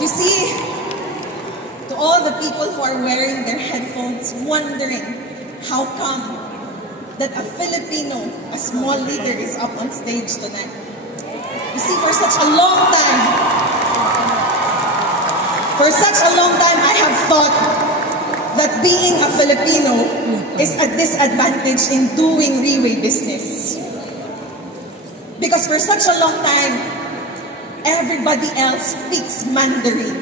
You see, to all the people who are wearing their headphones, wondering how come that a Filipino, a small leader, is up on stage tonight. You see, for such a long time, I have thought that being a Filipino is a disadvantage in doing Riway business. Because for such a long time, everybody else speaks Mandarin.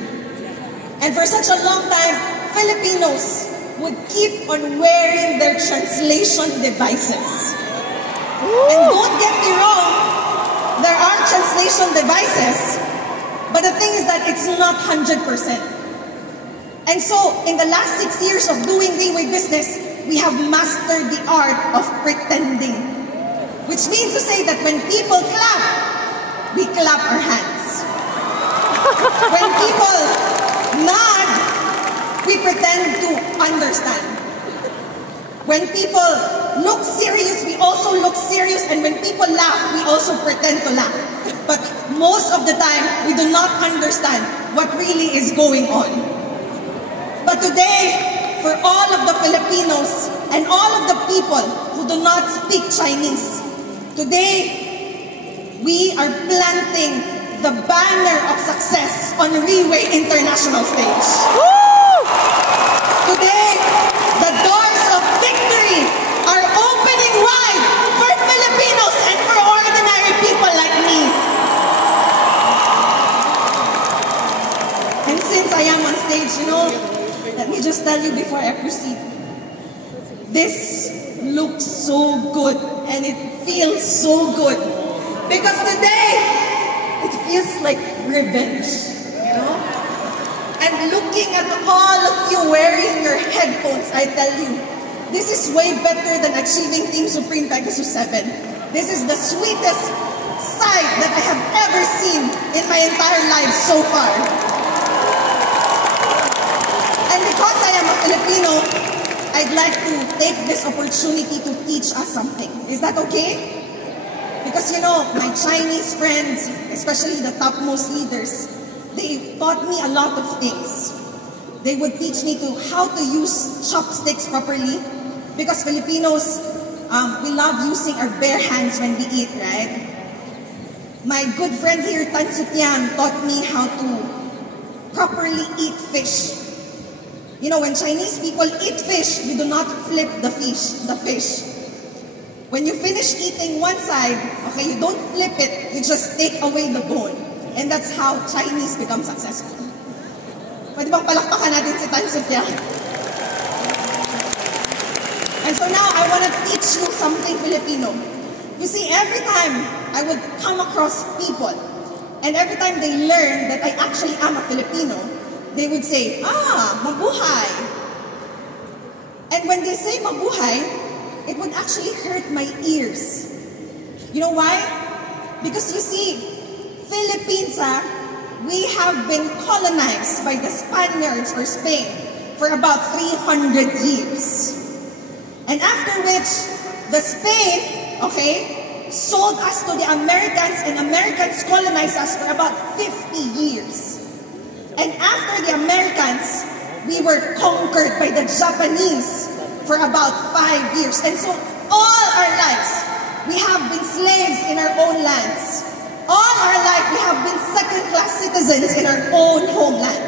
And for such a long time, Filipinos would keep on wearing their translation devices. And don't get me wrong, there are translation devices, but the thing is that it's not 100%. And so, in the last 6 years of doing Riway business, we have mastered the art of pretending. Which means to say that when people clap, we clap our hands. When people nod, we pretend to understand. When people look serious, we also look serious. And when people laugh, we also pretend to laugh. But most of the time, we do not understand what really is going on. But today, for all of the Filipinos and all of the people who do not speak Chinese, today, we are planting the banner of success on Riway International Stage. Woo! Today, the doors of victory are opening wide for Filipinos and for ordinary people like me. And since I am on stage, let me just tell you before I proceed. This looks so good and it feels so good. Because today, it feels like revenge, And looking at all of you wearing your headphones, I tell you, this is way better than achieving Team Supreme Pegasus 7. This is the sweetest sight that I have ever seen in my entire life so far. And because I am a Filipino, I'd like to take this opportunity to teach us something. Is that okay? Because my Chinese friends, especially the topmost leaders, they taught me a lot of things. They would teach me how to use chopsticks properly. Because Filipinos, we love using our bare hands when we eat, right? My good friend here, Tan Sutian, taught me how to properly eat fish. When Chinese people eat fish, you do not flip the fish. When you finish eating one side, you don't flip it, you just take away the bone. And that's how Chinese become successful. Pwede bang palakpakan natin si Tan Sutian? And so now, I want to teach you something Filipino. You see, every time I would come across people, and every time they learn that I actually am a Filipino, they would say, mabuhay. And when they say mabuhay, it would actually hurt my ears. You know why? Because you see, Philippines, we have been colonized by the Spaniards or Spain for about 300 years. And after which, the Spain, sold us to the Americans, and Americans colonized us for about 50 years. And after the Americans, we were conquered by the Japanese for about 5 years. And so all our lives, we have been slaves in our own lands. All our life, we have been second-class citizens in our own homeland.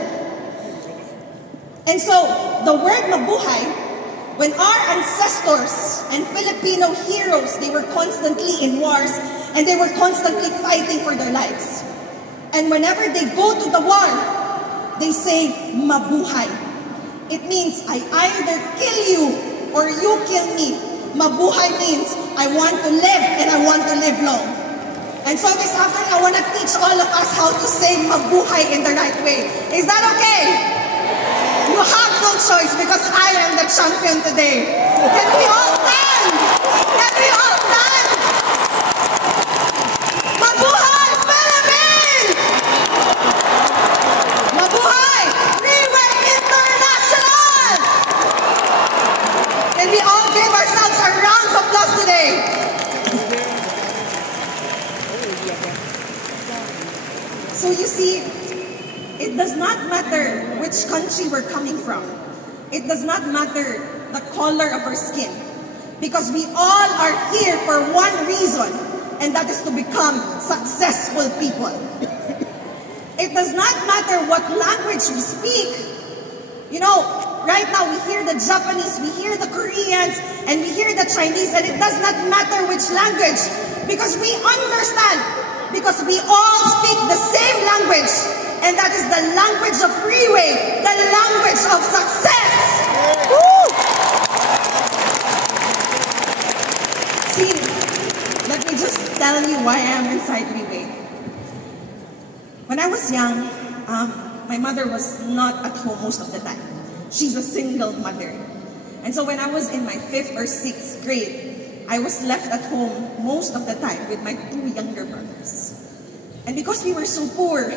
And so, the word mabuhay, when our ancestors and Filipino heroes, they were constantly in wars and they were constantly fighting for their lives. And whenever they go to the war, they say, mabuhay. It means, I either kill you or you kill me. Mabuhay means, I want to live and I want to live long. And so this afternoon, I want to teach all of us how to say mabuhay in the right way. Is that okay? You have no choice because I am the champion today. Can we all stand? Can we all stand? Mabuhay, Philippines! Mabuhay, Riway International! Can we all give ourselves a round of applause today? So you see, it does not matter which country we're coming from. It does not matter the color of our skin. Because we all are here for one reason, and that is to become successful people. It does not matter what language we speak. You know, right now we hear the Japanese, we hear the Koreans, and we hear the Chinese, and it does not matter which language, because we understand, because we all speak the same language, and that is the language of freeway, the language of success. Woo! See, let me just tell you why I am inside freeway. When I was young, my mother was not at home most of the time. She's a single mother. And so when I was in my 5th or 6th grade, I was left at home most of the time with my 2 younger brothers. And because we were so poor,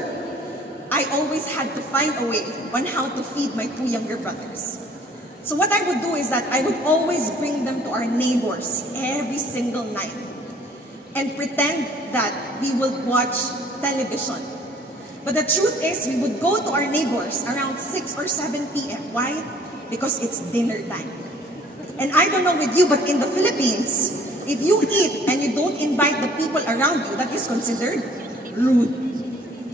I always had to find a way on how to feed my 2 younger brothers. So what I would do is that I would always bring them to our neighbors every single night and pretend that we would watch television. But the truth is, we would go to our neighbors around 6 or 7 p.m. Why? Because it's dinner time. And I don't know with you, but in the Philippines, if you eat and you don't invite the people around you, that is considered rude.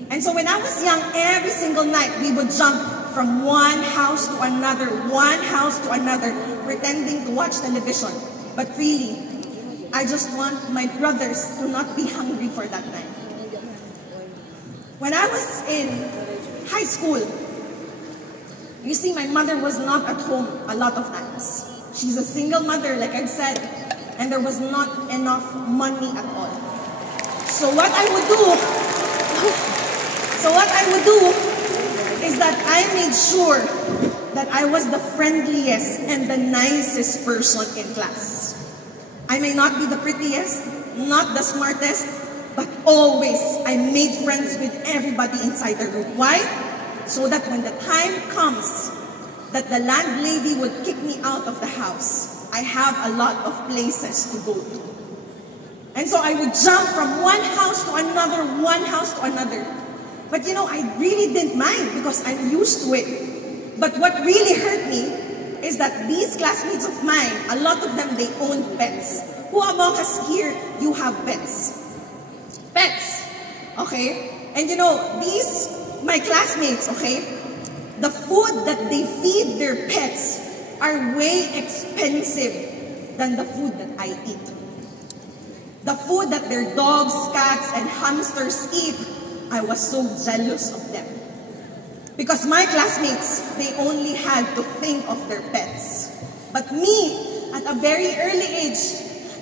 And so when I was young, every single night, we would jump from one house to another, pretending to watch television. But really, I just want my brothers to not be hungry for that night. When I was in high school, you see, my mother was not at home a lot of times. She's a single mother, like I've said, and there was not enough money at all. So what I would do is that I made sure that I was the friendliest and the nicest person in class. I may not be the prettiest, not the smartest, but always I made friends with everybody inside the room. Why? So that when the time comes that the landlady would kick me out of the house, I have a lot of places to go to. And so I would jump from one house to another, But you know, I really didn't mind because I'm used to it. But what really hurt me is that these classmates of mine, a lot of them, they own pets. Who among us here, you have pets? Pets, okay? And you know, these, my classmates, okay? The food that they feed their pets are way expensive than the food that I eat. The food that their dogs, cats, and hamsters eat, I was so jealous of them. Because my classmates, they only had to think of their pets. But me, at a very early age,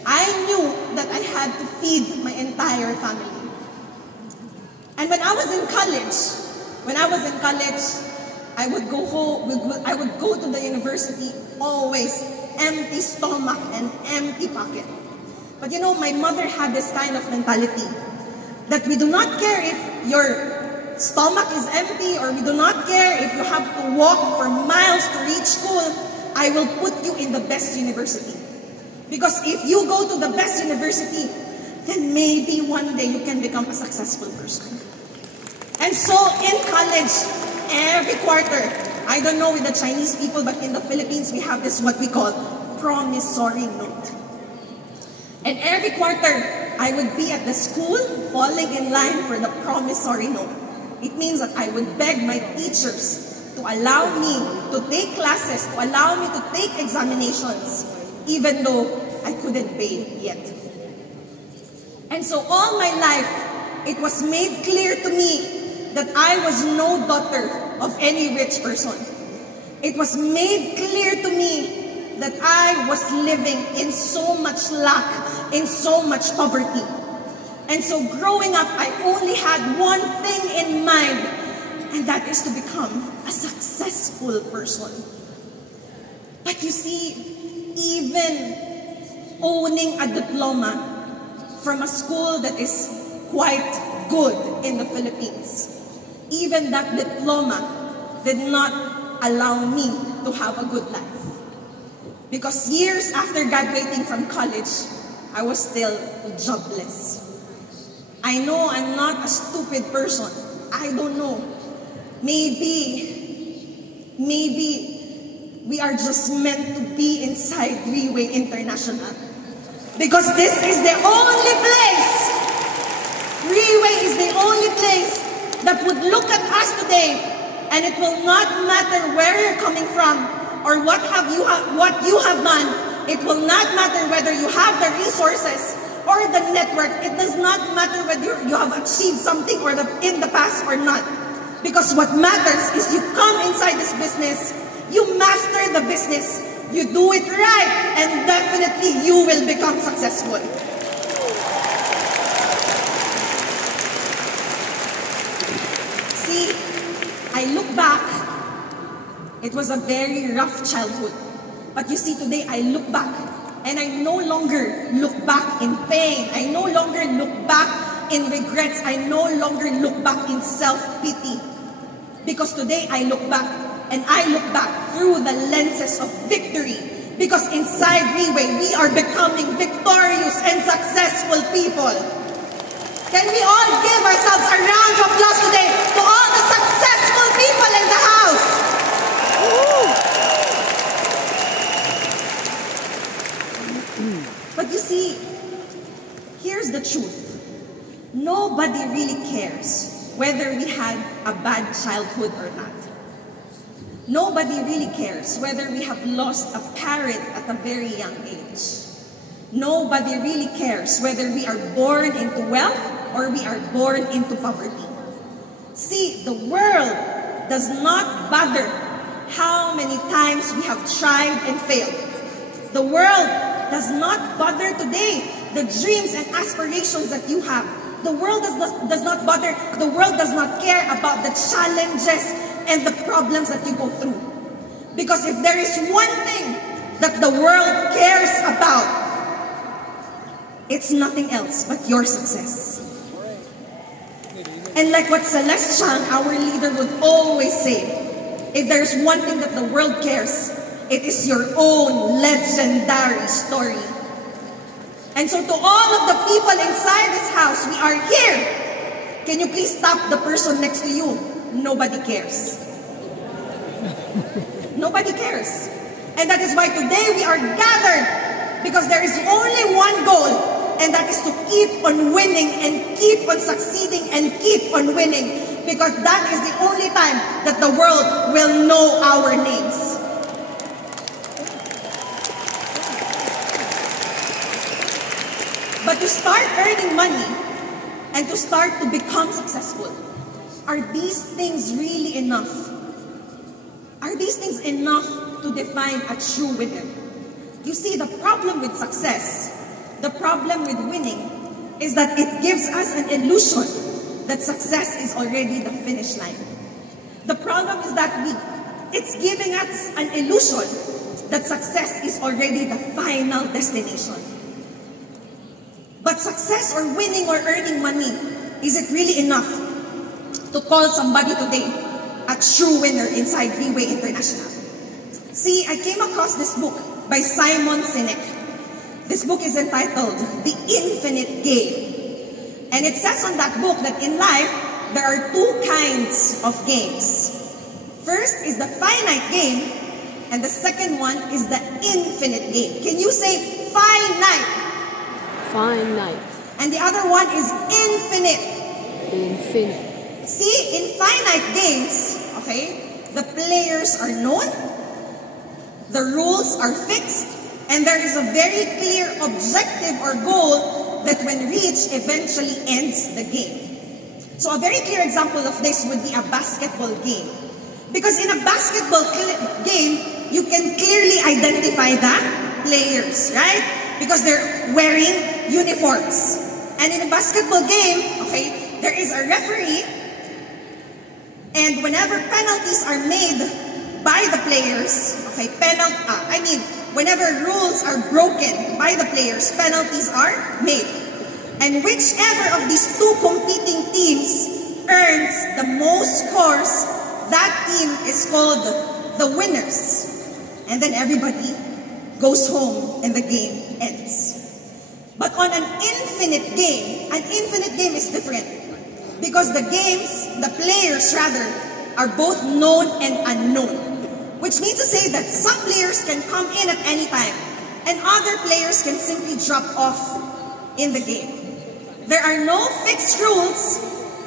I knew that I had to feed my entire family. And when I was in college, I would go home, I would go to the university always empty stomach and empty pocket. But you know, my mother had this kind of mentality that we do not care if your stomach is empty or we do not care if you have to walk for miles to reach school. I will put you in the best university. Because if you go to the best university, then maybe one day you can become a successful person. And so in college, every quarter, I don't know with the Chinese people, but in the Philippines, we have this what we call promissory note. And every quarter, I would be at the school falling in line for the promissory note. It means that I would beg my teachers to allow me to take classes, to allow me to take examinations, even though I couldn't pay yet. And so all my life, it was made clear to me that I was no daughter of any rich person. It was made clear to me that I was living in so much lack, in so much poverty. And so growing up, I only had one thing in mind, and that is to become a successful person. But you see, even owning a diploma from a school that is quite good in the Philippines, even that diploma did not allow me to have a good life. Because years after graduating from college, I was still jobless. I know I'm not a stupid person. I don't know. maybe we are just meant to be inside Three-Way International. Because this is the only place, Three-Way is the only place that would look at us today, and it will not matter where you're coming from or what you have done. It will not matter whether you have the resources or the network. It does not matter whether you have achieved something or in the past or not. Because what matters is you come inside this business, you master the business, you do it right, and definitely you will become successful. See, I look back, it was a very rough childhood. But you see, today I look back, and I no longer look back in pain. I no longer look back in regrets. I no longer look back in self-pity. Because today I look back, and I look back through the lenses of victory. Because inside Three-Way, we are becoming victorious and successful people. Can we all give ourselves a round of applause today to all the successful people in the house? But you see, here's the truth. Nobody really cares whether we had a bad childhood or not. Nobody really cares whether we have lost a parent at a very young age. Nobody really cares whether we are born into wealth or we are born into poverty. See, the world does not bother how many times we have tried and failed. The world does not bother today the dreams and aspirations that you have. The world does not bother, the world does not care about the challenges and the problems that you go through. Because if there is one thing that the world cares about, it's nothing else but your success. And like what Celeste Chang, our leader, would always say, if there's one thing that the world cares, it is your own legendary story. And so to all of the people inside this house, we are here. Can you please stop the person next to you? Nobody cares. Nobody cares. And that is why today we are gathered, because there is only one goal, and that is to keep on winning and keep on succeeding and keep on winning, because that is the only time that the world will know our names. But to start earning money and to start to become successful, are these things really enough? Are these things enough to define a true winner? You see, the problem with success, the problem with winning, is that it gives us an illusion that success is already the finish line. The problem is that it's giving us an illusion that success is already the final destination. But success or winning or earning money, is it really enough to call somebody today a true winner inside Three-Way International? See, I came across this book by Simon Sinek. This book is entitled The Infinite Game. And it says on that book that in life, there are two kinds of games. First is the finite game, and the second one is the infinite game. Can you say finite? Finite. And the other one is infinite. Infinite. See, in finite games, okay, the players are known, the rules are fixed, and there is a very clear objective or goal that when reached eventually ends the game. So a very clear example of this would be a basketball game. Because in a basketball game, you can clearly identify the players, right? Because they're wearing uniforms. And in a basketball game, okay, there is a referee, and whenever penalties are made by the players, okay, whenever rules are broken by the players, penalties are made. And whichever of these two competing teams earns the most scores, that team is called the winners. And then everybody goes home and the game ends. But on an infinite game is different. Because the players are both known and unknown. Which means to say that some players can come in at any time and other players can simply drop off in the game. There are no fixed rules.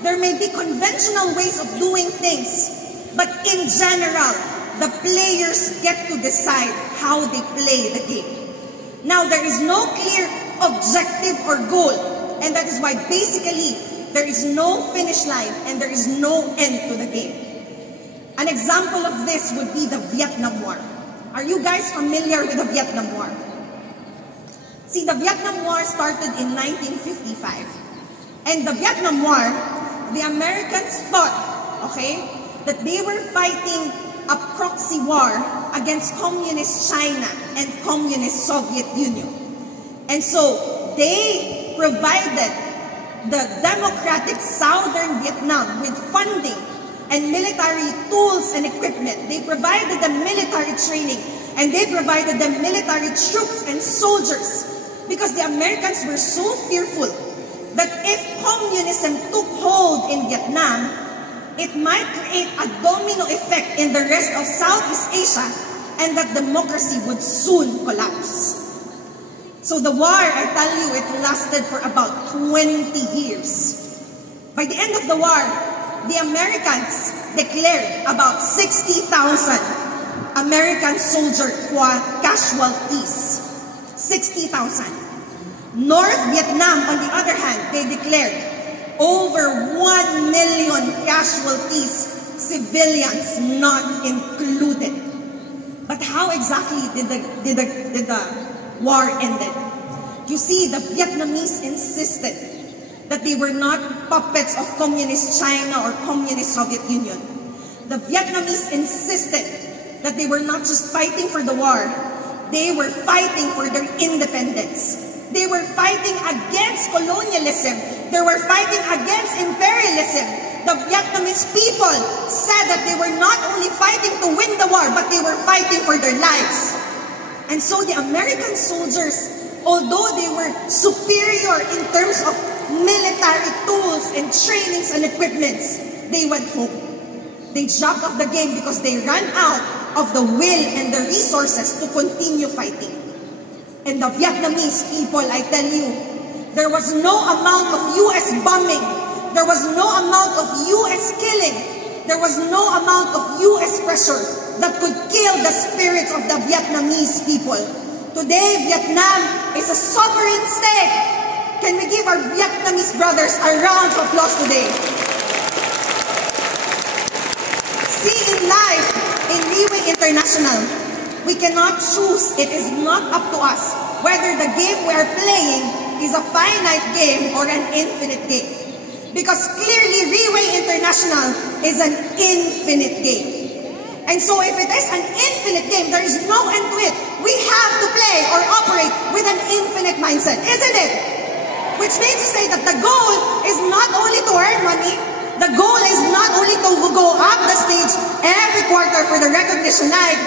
There may be conventional ways of doing things, but in general, the players get to decide how they play the game. Now, there is no clear objective or goal, and that is why basically there is no finish line and there is no end to the game. An example of this would be the Vietnam War. Are you guys familiar with the Vietnam War? See, the Vietnam War started in 1955. And the Vietnam War, the Americans thought, okay, that they were fighting a proxy war against Communist China and Communist Soviet Union. And so they provided the democratic Southern Vietnam with funding and military tools and equipment. They provided them military training and they provided them military troops and soldiers because the Americans were so fearful that if communism took hold in Vietnam, it might create a domino effect in the rest of Southeast Asia and that democracy would soon collapse. So the war, I tell you, it lasted for about 20 years. By the end of the war, the Americans declared about 60,000 American soldier casualties. 60,000. North Vietnam, on the other hand, they declared over 1 million casualties, civilians not included. But how exactly did the war ended? You see, the Vietnamese insisted that they were not puppets of Communist China or Communist Soviet Union. The Vietnamese insisted that they were not just fighting for the war, they were fighting for their independence. They were fighting against colonialism. They were fighting against imperialism. The Vietnamese people said that they were not only fighting to win the war, but they were fighting for their lives. And so the American soldiers, although they were superior in terms of military tools and trainings and equipments, they went home. They dropped off the game because they ran out of the will and the resources to continue fighting. And the Vietnamese people, I tell you, there was no amount of U.S. bombing, there was no amount of U.S. killing, there was no amount of U.S. pressure that could kill the spirits of the Vietnamese people. Today, Vietnam is a sovereign state. Can we give our Vietnamese brothers a round of applause today? See, in life, in Riway International, we cannot choose. It is not up to us whether the game we are playing is a finite game or an infinite game. Because clearly, Riway International is an infinite game. And so if it is an infinite game, there is no end to it. We have to play or operate with an infinite mindset, isn't it? Which means to say that the goal is not only to earn money, the goal is not only to go up the stage every quarter for the recognition night.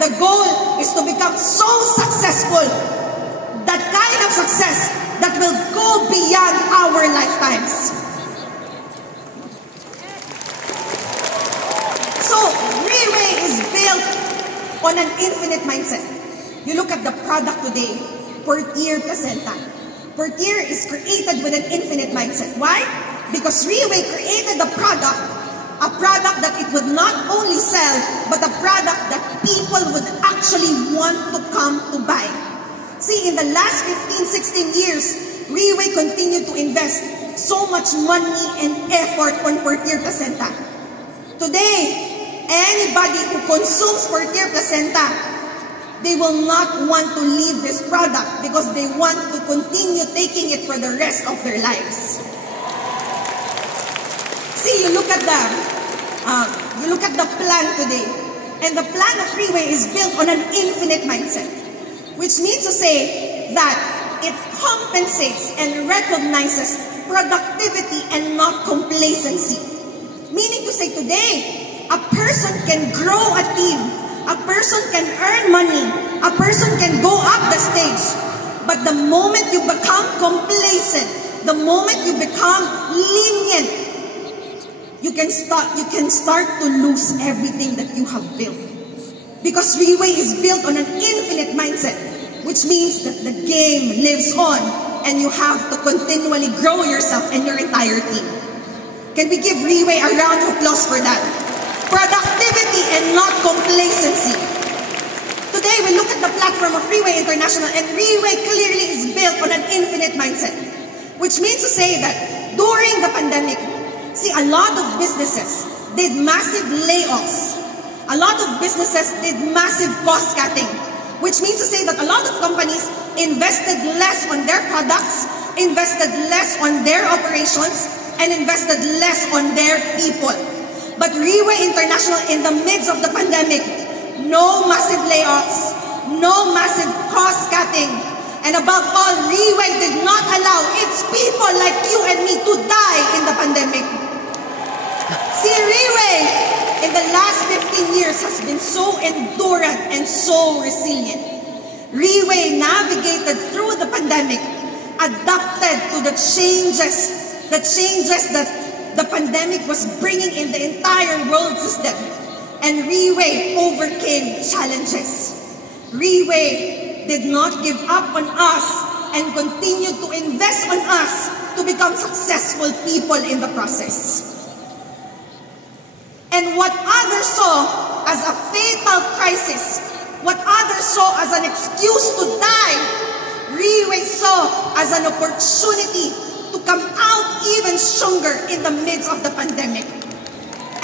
The goal is to become so successful, that kind of success that will go beyond our lifetimes. So, Riway is built on an infinite mindset. You look at the product today, Portier Placenta. Portier is created with an infinite mindset. Why? Because Riway created a product that it would not only sell, but a product that people would actually want to come to buy. See, in the last 15, 16 years, Riway continued to invest so much money and effort on Portier Placenta. Today, anybody who consumes Portier Placenta, they will not want to leave this product because they want to continue taking it for the rest of their lives. See, you look at the plan today, and the plan of Riway is built on an infinite mindset, which means to say that it compensates and recognizes productivity and not complacency. Meaning to say today, a person can grow a team, a person can earn money, a person can go up the stage, but the moment you become complacent, the moment you become lenient, you can start to lose everything that you have built. Because Freeway is built on an infinite mindset, which means that the game lives on and you have to continually grow yourself and your entire team. Can we give Freeway a round of applause for that? Productivity and not complacency. Today we look at the platform of Freeway International, and Freeway clearly is built on an infinite mindset, which means to say that during the pandemic, see, a lot of businesses did massive layoffs. A lot of businesses did massive cost cutting, which means to say that a lot of companies invested less on their products, invested less on their operations, and invested less on their people. But Freeway International, in the midst of the pandemic, no massive layoffs, no massive cost cutting, and above all, Freeway did not allow its people like you and me to die in the pandemic. See, Freeway in the last 15 years has been so endurant and so resilient. Freeway navigated through the pandemic, adapted to the changes that the pandemic was bringing in the entire world system. And Freeway overcame challenges. Freeway did not give up on us and continued to invest on us to become successful people in the process. And what others saw as a fatal crisis, what others saw as an excuse to die, Freeway saw as an opportunity to come out even stronger in the midst of the pandemic.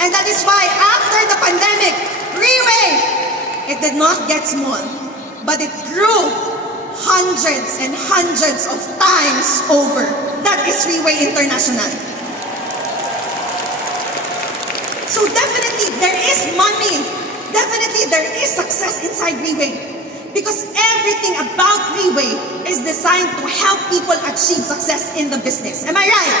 And that is why after the pandemic, Freeway, it did not get small, but it grew hundreds and hundreds of times over. That is Freeway International. So definitely there is money, definitely there is success inside Freeway, because everything about Freeway is designed to help people achieve success in the business. Am I right?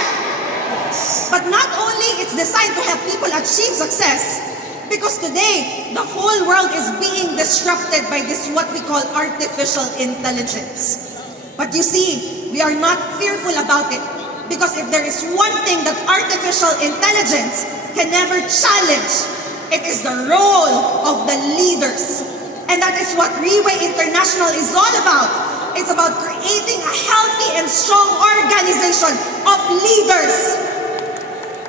But not only it's designed to help people achieve success, because today the whole world is being disrupted by this what we call artificial intelligence. But you see, we are not fearful about it, because if there is one thing that artificial intelligence can never challenge, it is the role of the leaders. And that is what Freeway International is all about. It's about creating a healthy and strong organization of leaders.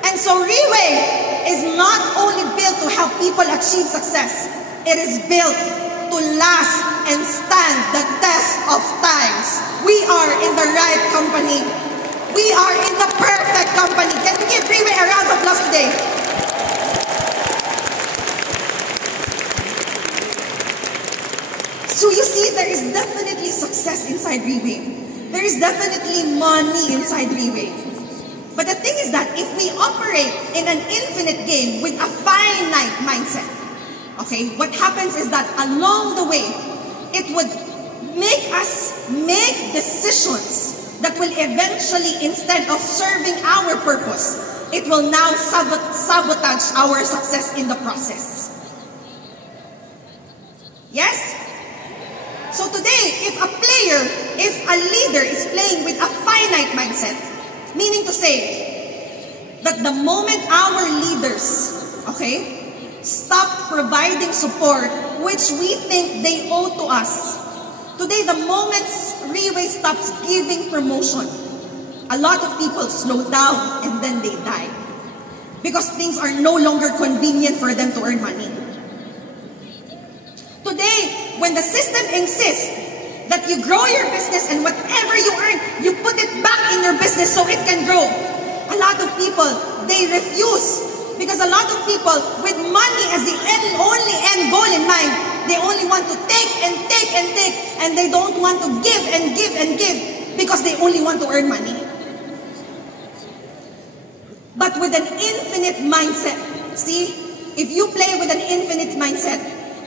And so Freeway is not only built to help people achieve success, it is built to last and stand the test of times. We are in the right company. We are in the perfect company. Can we give Freeway a round of applause today? So you see, there is definitely success inside Freeway. There is definitely money inside Freeway. But the thing is that if we operate in an infinite game with a finite mindset, okay, what happens is that along the way, it would make us make decisions that will eventually, instead of serving our purpose, it will now sabotage our success in the process. Yes? So today, if a player, if a leader is playing with a finite mindset, meaning to say that the moment our leaders, okay, stop providing support, which we think they owe to us, today the moment Freeway stops giving promotion, a lot of people slow down and then they die. Because things are no longer convenient for them to earn money. Today, when the system insists that you grow your business and whatever you earn, you put it back in your business so it can grow, a lot of people, they refuse. Because a lot of people with money as the only end goal in mind, they only want to take and take and take, and they don't want to give and give and give because they only want to earn money. But with an infinite mindset, see, if you play with an infinite mindset,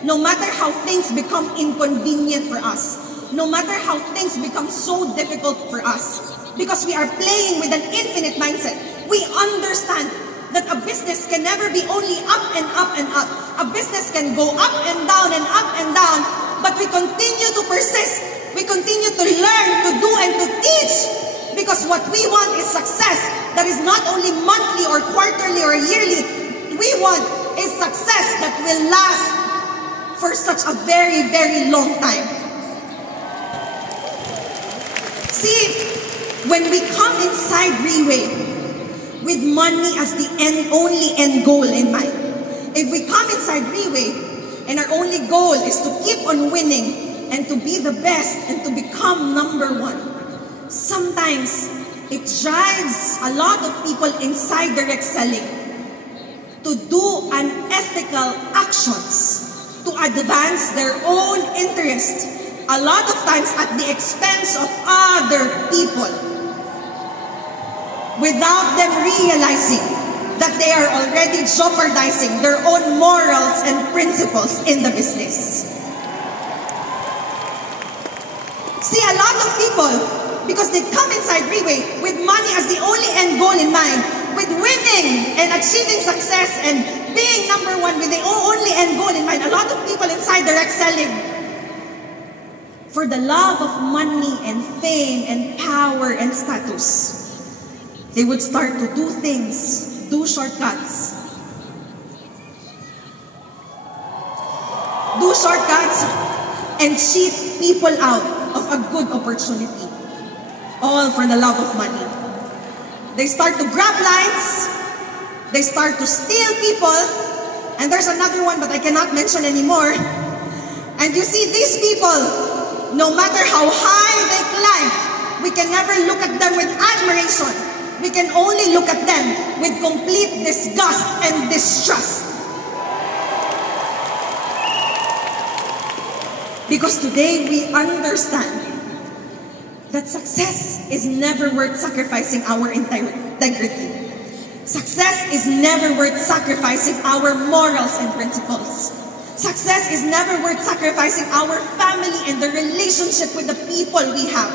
no matter how things become inconvenient for us, no matter how things become so difficult for us, because we are playing with an infinite mindset, we understand that a business can never be only up and up and up. A business can go up and down and up and down, but we continue to persist. We continue to learn, to do, and to teach. Because what we want is success that is not only monthly or quarterly or yearly. We want is success that will last for such a very, very long time. See, when we come inside Reway with money as the only end goal in mind, if we come inside Reway and our only goal is to keep on winning and to be the best and to become number one, sometimes it drives a lot of people inside direct selling to do unethical actions to advance their own interest, a lot of times at the expense of other people, without them realizing that they are already jeopardizing their own morals and principles in the business. See, a lot of people, because they come inside Reway with money as the only end goal in mind, with winning and achieving success and being number one with the only end goal in mind, a lot of people inside direct selling, for the love of money and fame and power and status, they would start to do things, do shortcuts. Do shortcuts and cheat people out of a good opportunity. All for the love of money. They start to grab lines. They start to steal people. And there's another one, but I cannot mention anymore. And you see, these people, no matter how high they climb, we can never look at them with admiration. We can only look at them with complete disgust and distrust. Because today we understand that success is never worth sacrificing our integrity. Success is never worth sacrificing our morals and principles. Success is never worth sacrificing our family and the relationship with the people we have.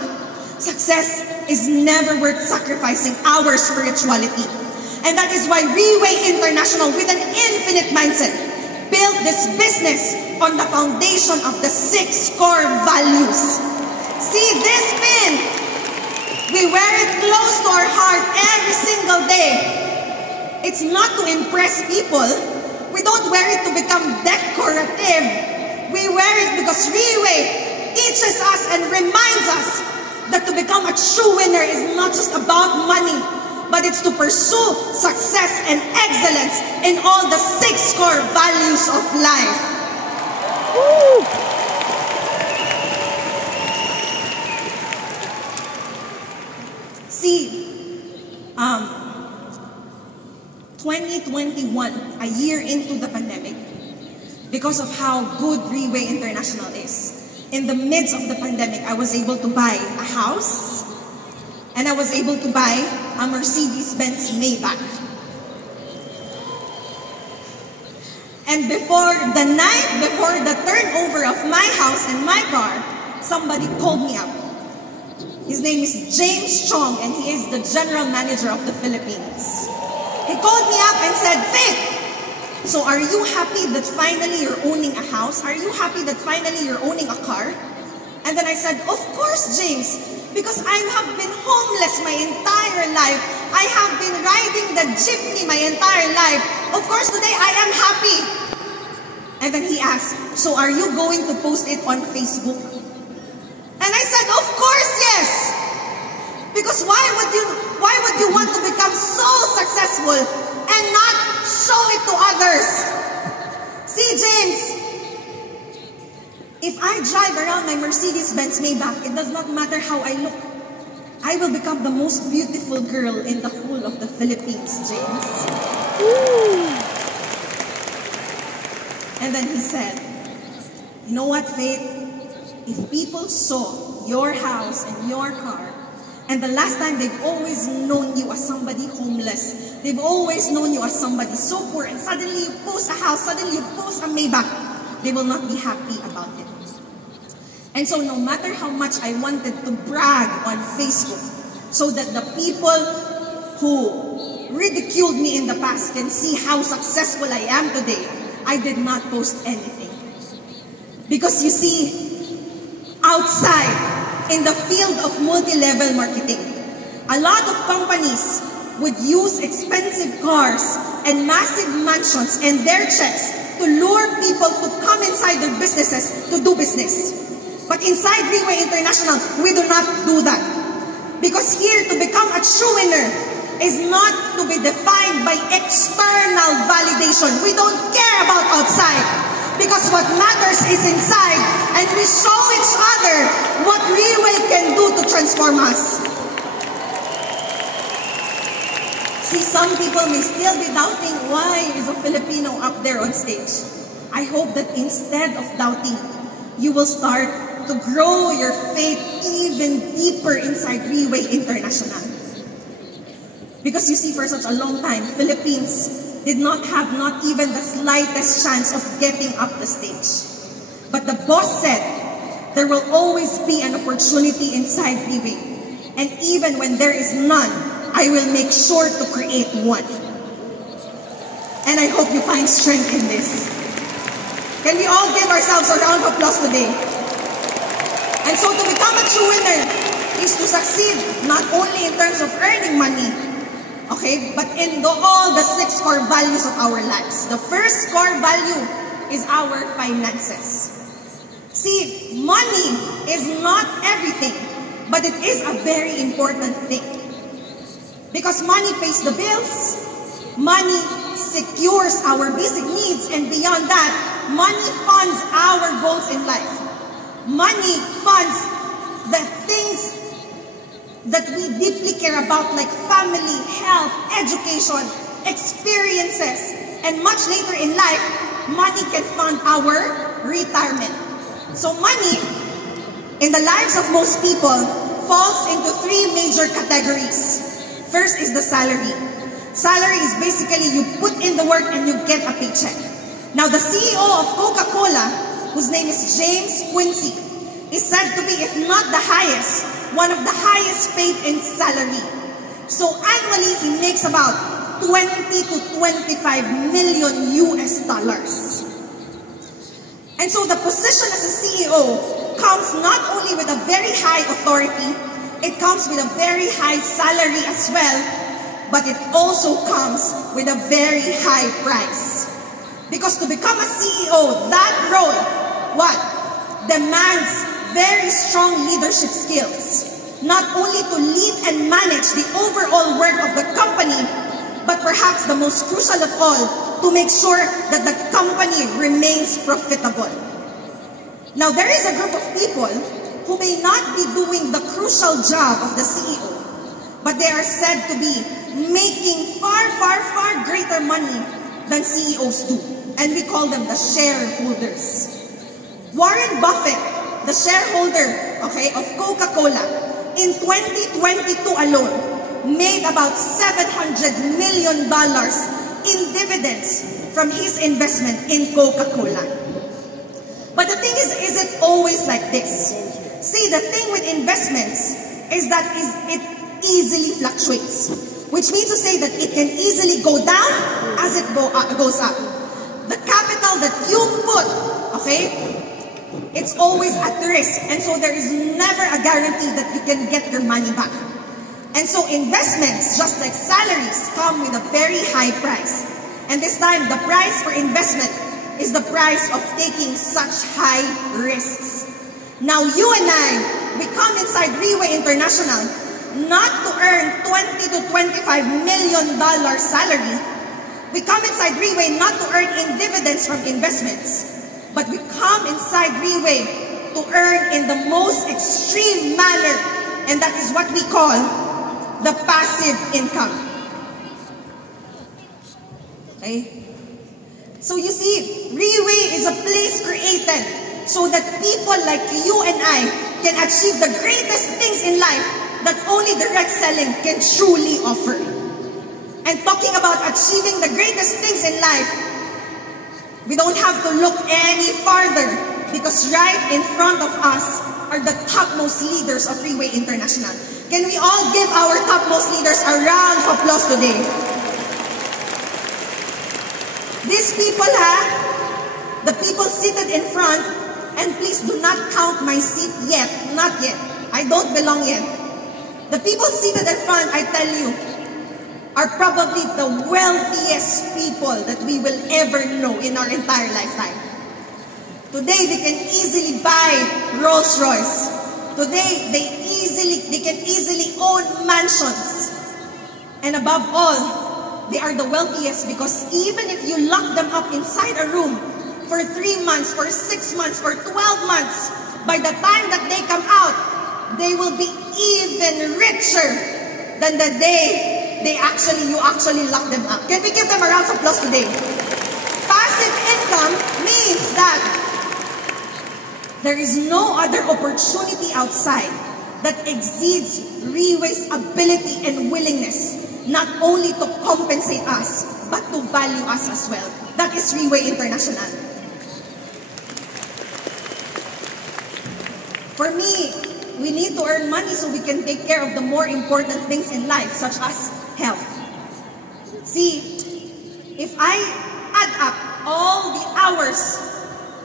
Success is never worth sacrificing our spirituality. And that is why Reway International, with an infinite mindset, built this business on the foundation of the 6 core values. See, this pin, we wear it close to our heart every single day. It's not to impress people. We don't wear it to become decorative. We wear it because Reway teaches us and reminds us that to become a true winner is not just about money, but it's to pursue success and excellence in all the 6 core values of life. Woo! See, 2021, a year into the pandemic, because of how good Reway International is, in the midst of the pandemic, I was able to buy a house and I was able to buy a Mercedes-Benz Maybach. And before the night, before the turnover of my house and my car, somebody called me up. His name is James Chong and he is the general manager of the Philippines. He called me up and said, "Faith, so are you happy that finally you're owning a house? Are you happy that finally you're owning a car?" And then I said, "Of course, James, because I have been homeless my entire life. I have been riding the jeepney my entire life. Of course, today I am happy." And then he asked, "So are you going to post it on Facebook?" And I said, "Of course, yes. Because why would you want to become so successful and not show it to others?" See, James, if I drive around my Mercedes-Benz Maybach, it does not matter how I look. I will become the most beautiful girl in the whole of the Philippines, James. Woo. And then he said, "You know what, Faith? If people saw your house and your car, and the last time they've always known you as somebody homeless, they've always known you as somebody so poor, and suddenly you post a house, suddenly you post a Maybach, they will not be happy about it." And so no matter how much I wanted to brag on Facebook so that the people who ridiculed me in the past can see how successful I am today, I did not post anything. Because you see, outside, in the field of multi-level marketing, A lot of companies would use expensive cars and massive mansions and their checks to lure people to come inside their businesses to do business. But inside Freeway International, we do not do that. Because here, to become a true winner is not to be defined by external validation. We don't care about outside. Because what matters is inside, and we show each other what Freeway can do to transform us. See, some people may still be doubting why is a Filipino up there on stage. I hope that instead of doubting, you will start to grow your faith even deeper inside Freeway International. Because you see, for such a long time, Philippines did not have not even the slightest chance of getting up the stage. But the boss said, there will always be an opportunity inside Freeway. And even when there is none, I will make sure to create one. And I hope you find strength in this. Can we all give ourselves a round of applause today? And so to become a true winner is to succeed not only in terms of earning money, okay, but in all the 6 core values of our lives. The first core value is our finances. See, money is not everything, but it is a very important thing. Because money pays the bills, money secures our basic needs, and beyond that, money funds our goals in life. Money funds the things that we deeply care about, like family, health, education, experiences, and much later in life, money can fund our retirement. So money, in the lives of most people, falls into 3 major categories. First is the salary. Salary is basically you put in the work and you get a paycheck. Now the CEO of Coca-Cola, whose name is James Quincy, is said to be, if not the highest, one of the highest paid in salary. So annually, he makes about 20 to 25 million US dollars. And so the position as a CEO comes not only with a very high authority, it comes with a very high salary as well, but it also comes with a very high price. Because to become a CEO, that role, what? Demands very strong leadership skills. Not only to lead and manage the overall work of the company, but perhaps the most crucial of all, to make sure that the company remains profitable. Now, there is a group of people who may not be doing the crucial job of the CEO, but they are said to be making far, far, far greater money than CEOs do. And we call them the shareholders. Warren Buffett, the shareholder, okay, of Coca-Cola, in 2022 alone, made about $700 million in dividends from his investment in Coca-Cola. But the thing is it always like this? See, the thing with investments is that it easily fluctuates, which means to say that it can easily go down as it goes up. The capital that you put, okay, it's always at risk, and so there is never a guarantee that you can get your money back. And so investments, just like salaries, come with a very high price. And this time, the price for investment is the price of taking such high risks. Now, you and I, we come inside Freeway International not to earn $20 to $25 million salary. We come inside Freeway not to earn in dividends from investments, but we come inside Freeway to earn in the most extreme manner, and that is what we call the passive income. Okay? So you see, Freeway is a place created so that people like you and I can achieve the greatest things in life that only direct selling can truly offer. And talking about achieving the greatest things in life, we don't have to look any farther, because right in front of us are the topmost leaders of Freeway International. Can we all give our topmost leaders a round of applause today? These people, the people seated in front, and please do not count my seat yet, not yet. I don't belong yet. The people seated in front, I tell you, are probably the wealthiest people that we will ever know in our entire lifetime. Today, they can easily buy Rolls Royce. Today, they can easily own mansions. And above all, they are the wealthiest because even if you lock them up inside a room for 3 months, or 6 months, or 12 months, by the time that they come out, they will be even richer than the day you actually lock them up. Can we give them a round of applause today? Passive income means that there is no other opportunity outside that exceeds Riway's ability and willingness not only to compensate us, but to value us as well. That is Riway International. For me, we need to earn money so we can take care of the more important things in life, such as health. See, if I add up all the hours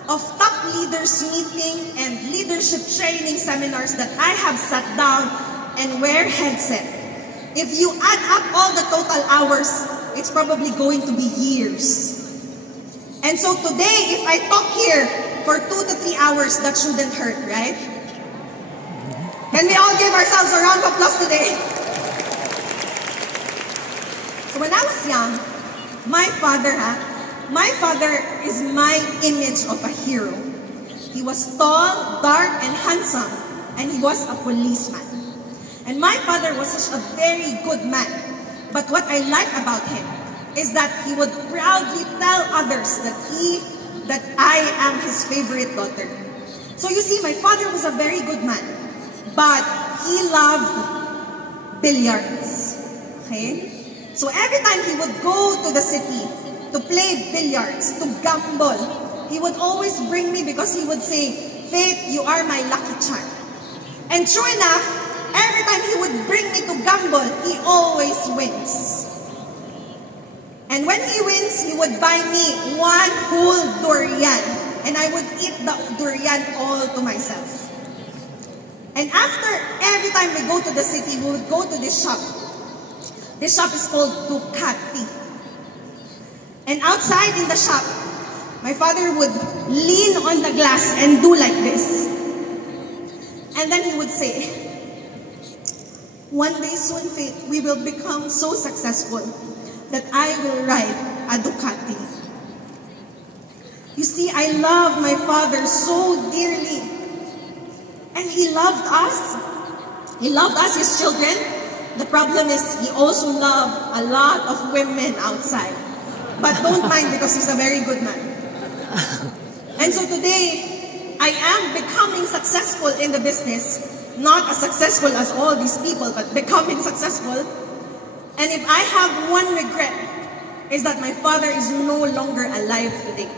of top leaders meeting and leadership training seminars that I have sat down and wear headset, if you add up all the total hours, it's probably going to be years. And so today, if I talk here for 2 to 3 hours, that shouldn't hurt, right? Can we all give ourselves a round of applause today? So when I was young, my father is my image of a hero. He was tall, dark, and handsome, and he was a policeman. And my father was such a very good man. But what I like about him is that he would proudly tell others that I am his favorite daughter. So you see, my father was a very good man, but he loved billiards. Okay? So every time he would go to the city to play billiards, to gamble, he would always bring me because he would say, "Faith, you are my lucky charm." And true enough, every time he would bring me to gamble, he always wins. And when he wins, he would buy me one whole durian, and I would eat the durian all to myself. And after every time we go to the city, we would go to this shop. This shop is called Ducati. And outside in the shop, my father would lean on the glass and do like this. And then he would say, "One day soon, Faith, we will become so successful that I will ride a Ducati." You see, I love my father so dearly. And he loved us. He loved us, his children. The problem is, he also loved a lot of women outside. But don't mind because he's a very good man. And so today, I am becoming successful in the business. Not as successful as all these people, but becoming successful. And if I have one regret, is that my father is no longer alive today.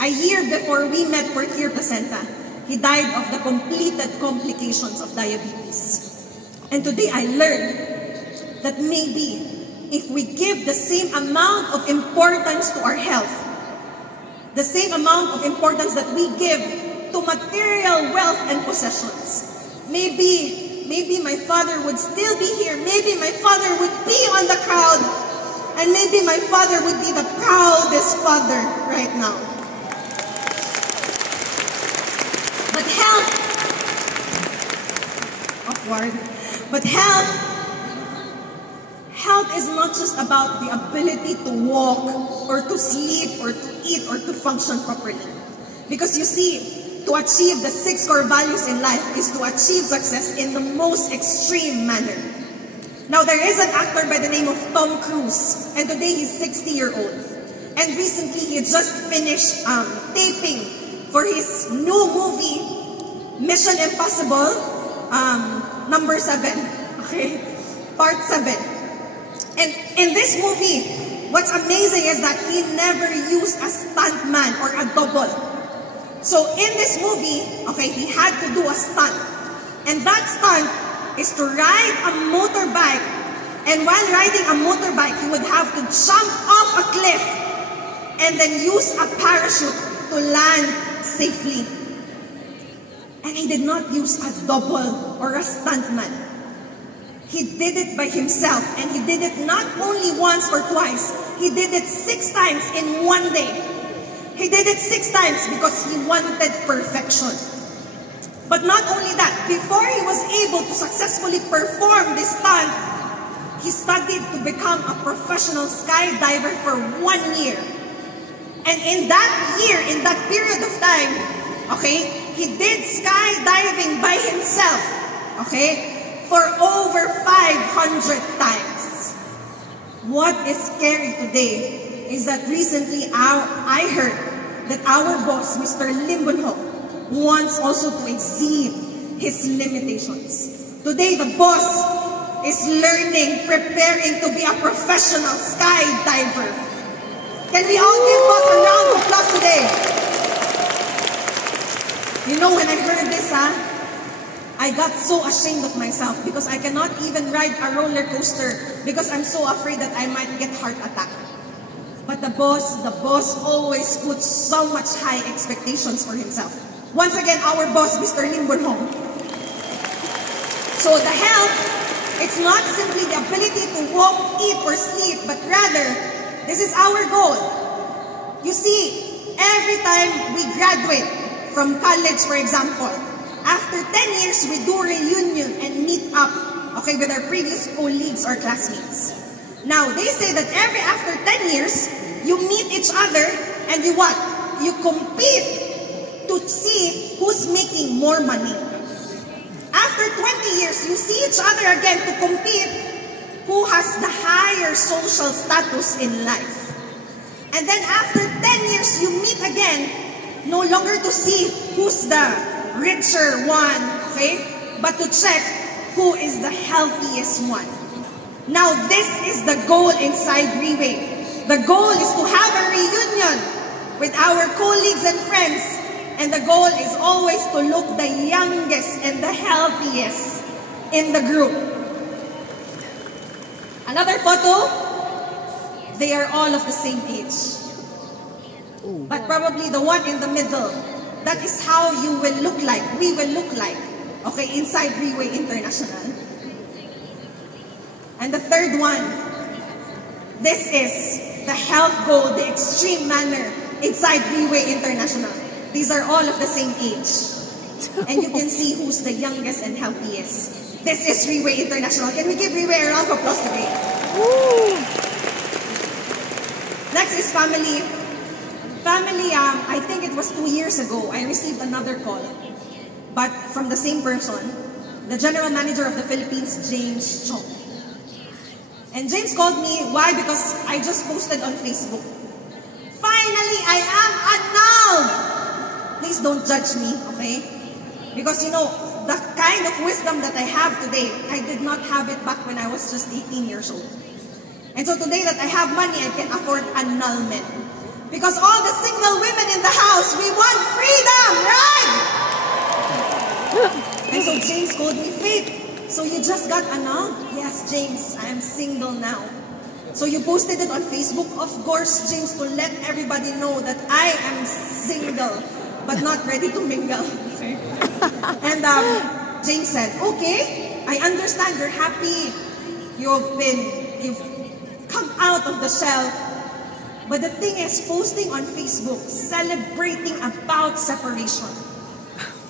A year before we met for Tir Placenta, he died of the completed complications of diabetes. And today I learned that maybe if we give the same amount of importance to our health, the same amount of importance that we give to material wealth and possessions, maybe my father would still be here. Maybe my father would be on the crowd. And maybe my father would be the proudest father right now. But health is not just about the ability to walk or to sleep or to eat or to function properly. Because you see, to achieve the 6 core values in life is to achieve success in the most extreme manner. Now, there is an actor by the name of Tom Cruise, and today he's 60-year-old. And recently, he just finished taping for his new movie, Mission Impossible, number 7, okay, part 7. And in this movie, what's amazing is that he never used a stuntman or a double. So in this movie, okay, he had to do a stunt. And that stunt is to ride a motorbike. And while riding a motorbike, he would have to jump off a cliff and then use a parachute to land safely. And he did not use a double or a stuntman. He did it by himself, and he did it not only once or twice. He did it 6 times in one day. He did it 6 times because he wanted perfection. But not only that, before he was able to successfully perform this stunt, he studied to become a professional skydiver for 1 year. And in that year, in that period of time, okay, he did skydiving by himself, okay, for over 500 times. What is scary today is that recently I heard that our boss, Mr. Lim Bunho, wants also to exceed his limitations. Today, the boss is learning, preparing to be a professional skydiver. Can we all give boss a round of applause today? You know, when I heard this, I got so ashamed of myself because I cannot even ride a roller coaster because I'm so afraid that I might get heart attack. But the boss always puts so much high expectations for himself. Once again, our boss, Mr. Lim Bunho. So the health, it's not simply the ability to walk, eat, or sleep, but rather, this is our goal. You see, every time we graduate from college, for example, after 10 years, we do reunion and meet up, okay, with our previous colleagues or classmates. Now, they say that after 10 years, you meet each other and you what? You compete to see who's making more money. After 20 years, you see each other again to compete who has the higher social status in life. And then after 10 years, you meet again, no longer to see who's the richer one, okay? But to check who is the healthiest one. Now, this is the goal inside Reway. The goal is to have a reunion with our colleagues and friends. And the goal is always to look the youngest and the healthiest in the group. Another photo, they are all of the same age. But probably the one in the middle, that is how you will look like, we will look like, okay, inside Reway International. And the third one, this is the health goal, the extreme manner inside Reway International. These are all of the same age. And you can see who's the youngest and healthiest. This is Reway International. Can we give Reway a round of applause today? Woo! Next is family. Family, I think it was 2 years ago, I received another call. But from the same person, the general manager of the Philippines, James Chong. And James called me, why? Because I just posted on Facebook. Finally, I am annulled! Please don't judge me, okay? Because you know, the kind of wisdom that I have today, I did not have it back when I was just 18 years old. And so today that I have money, I can afford annulment. Because all the single women in the house, we want freedom, right? And so James called me, Faith, so you just got annulled? Yes, James, I am single now. So you posted it on Facebook, of course, James, to let everybody know that I am single, but not ready to mingle. Okay? And James said, okay, I understand you're happy. You've come out of the shell. But the thing is, posting on Facebook, celebrating about separation,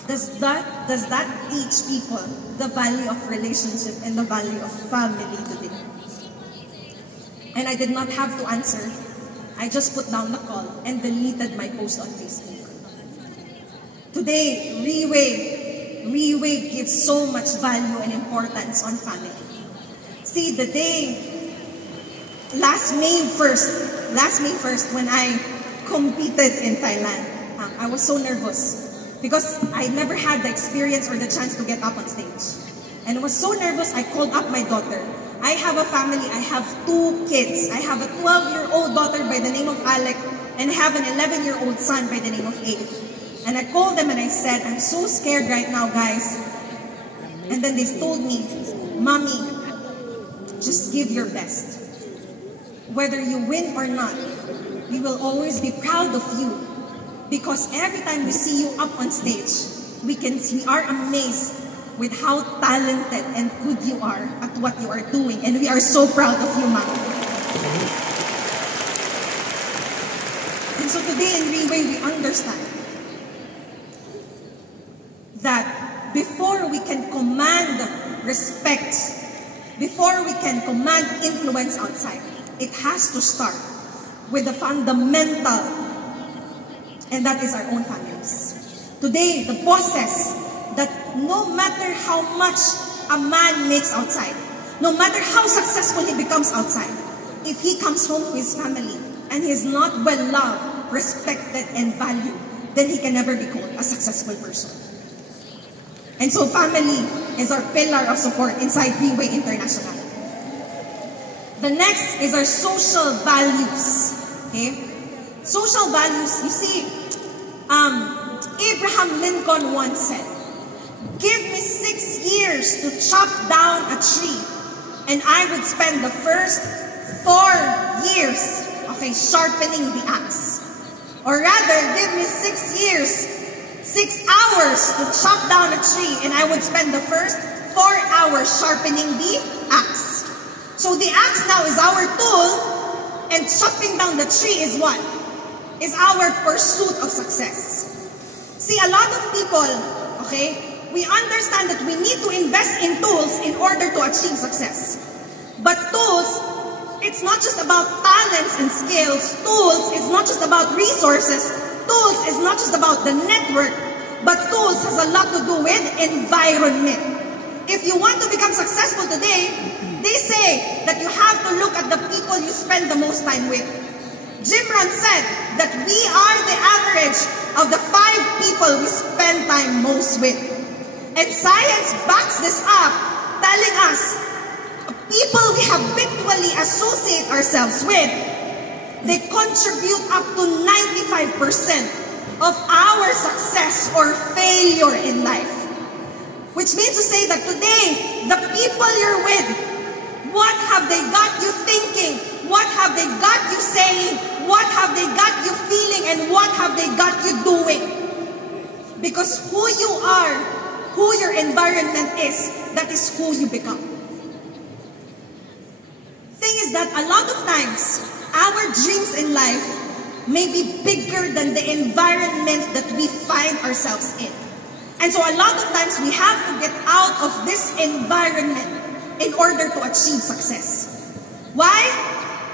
does that teach people the value of relationship and the value of family today? And I did not have to answer. I just put down the call and deleted my post on Facebook. Today, Reway gives so much value and importance on family. See, the day, last May 1st, when I competed in Thailand, I was so nervous because I never had the experience or the chance to get up on stage. And I was so nervous, I called up my daughter. I have a family, I have 2 kids. I have a 12-year-old daughter by the name of Alec, and I have an 11-year-old son by the name of Abe. And I called them and I said, I'm so scared right now, guys. And then they told me, Mommy, just give your best. Whether you win or not, we will always be proud of you. Because every time we see you up on stage, we are amazed with how talented and good you are at what you are doing. And we are so proud of you, ma'am. And so today in Reway, we understand that before we can command respect, before we can command influence outside, it has to start with the fundamental, and that is our own families. Today, the boss says that no matter how much a man makes outside, no matter how successful he becomes outside, if he comes home to his family and he is not well loved, respected, and valued, then he can never be called a successful person. And so family is our pillar of support inside Reway International. The next is our social values. Okay? Social values, you see, Abraham Lincoln once said, "Give me 6 years to chop down a tree, and I would spend the first 4 years, okay, sharpening the axe. Or rather, give me 6 years, 6 hours to chop down a tree, and I would spend the first 4 hours sharpening the axe." So the axe now is our tool, and chopping down the tree is what? Is our pursuit of success. See, a lot of people, okay, we understand that we need to invest in tools in order to achieve success. But tools, it's not just about talents and skills. Tools is not just about resources. Tools is not just about the network. But tools has a lot to do with environment. If you want to become successful today, they say that you have to look at the people you spend the most time with. Jim Rohn said that we are the average of the 5 people we spend time most with. And science backs this up, telling us people we habitually associate ourselves with, they contribute up to 95% of our success or failure in life. Which means to say that today, the people you're with, what have they got you thinking? What have they got you saying? What have they got you feeling? And what have they got you doing? Because who you are, who your environment is, that is who you become. Thing is that a lot of times, our dreams in life may be bigger than the environment that we find ourselves in. And so a lot of times we have to get out of this environment in order to achieve success. Why?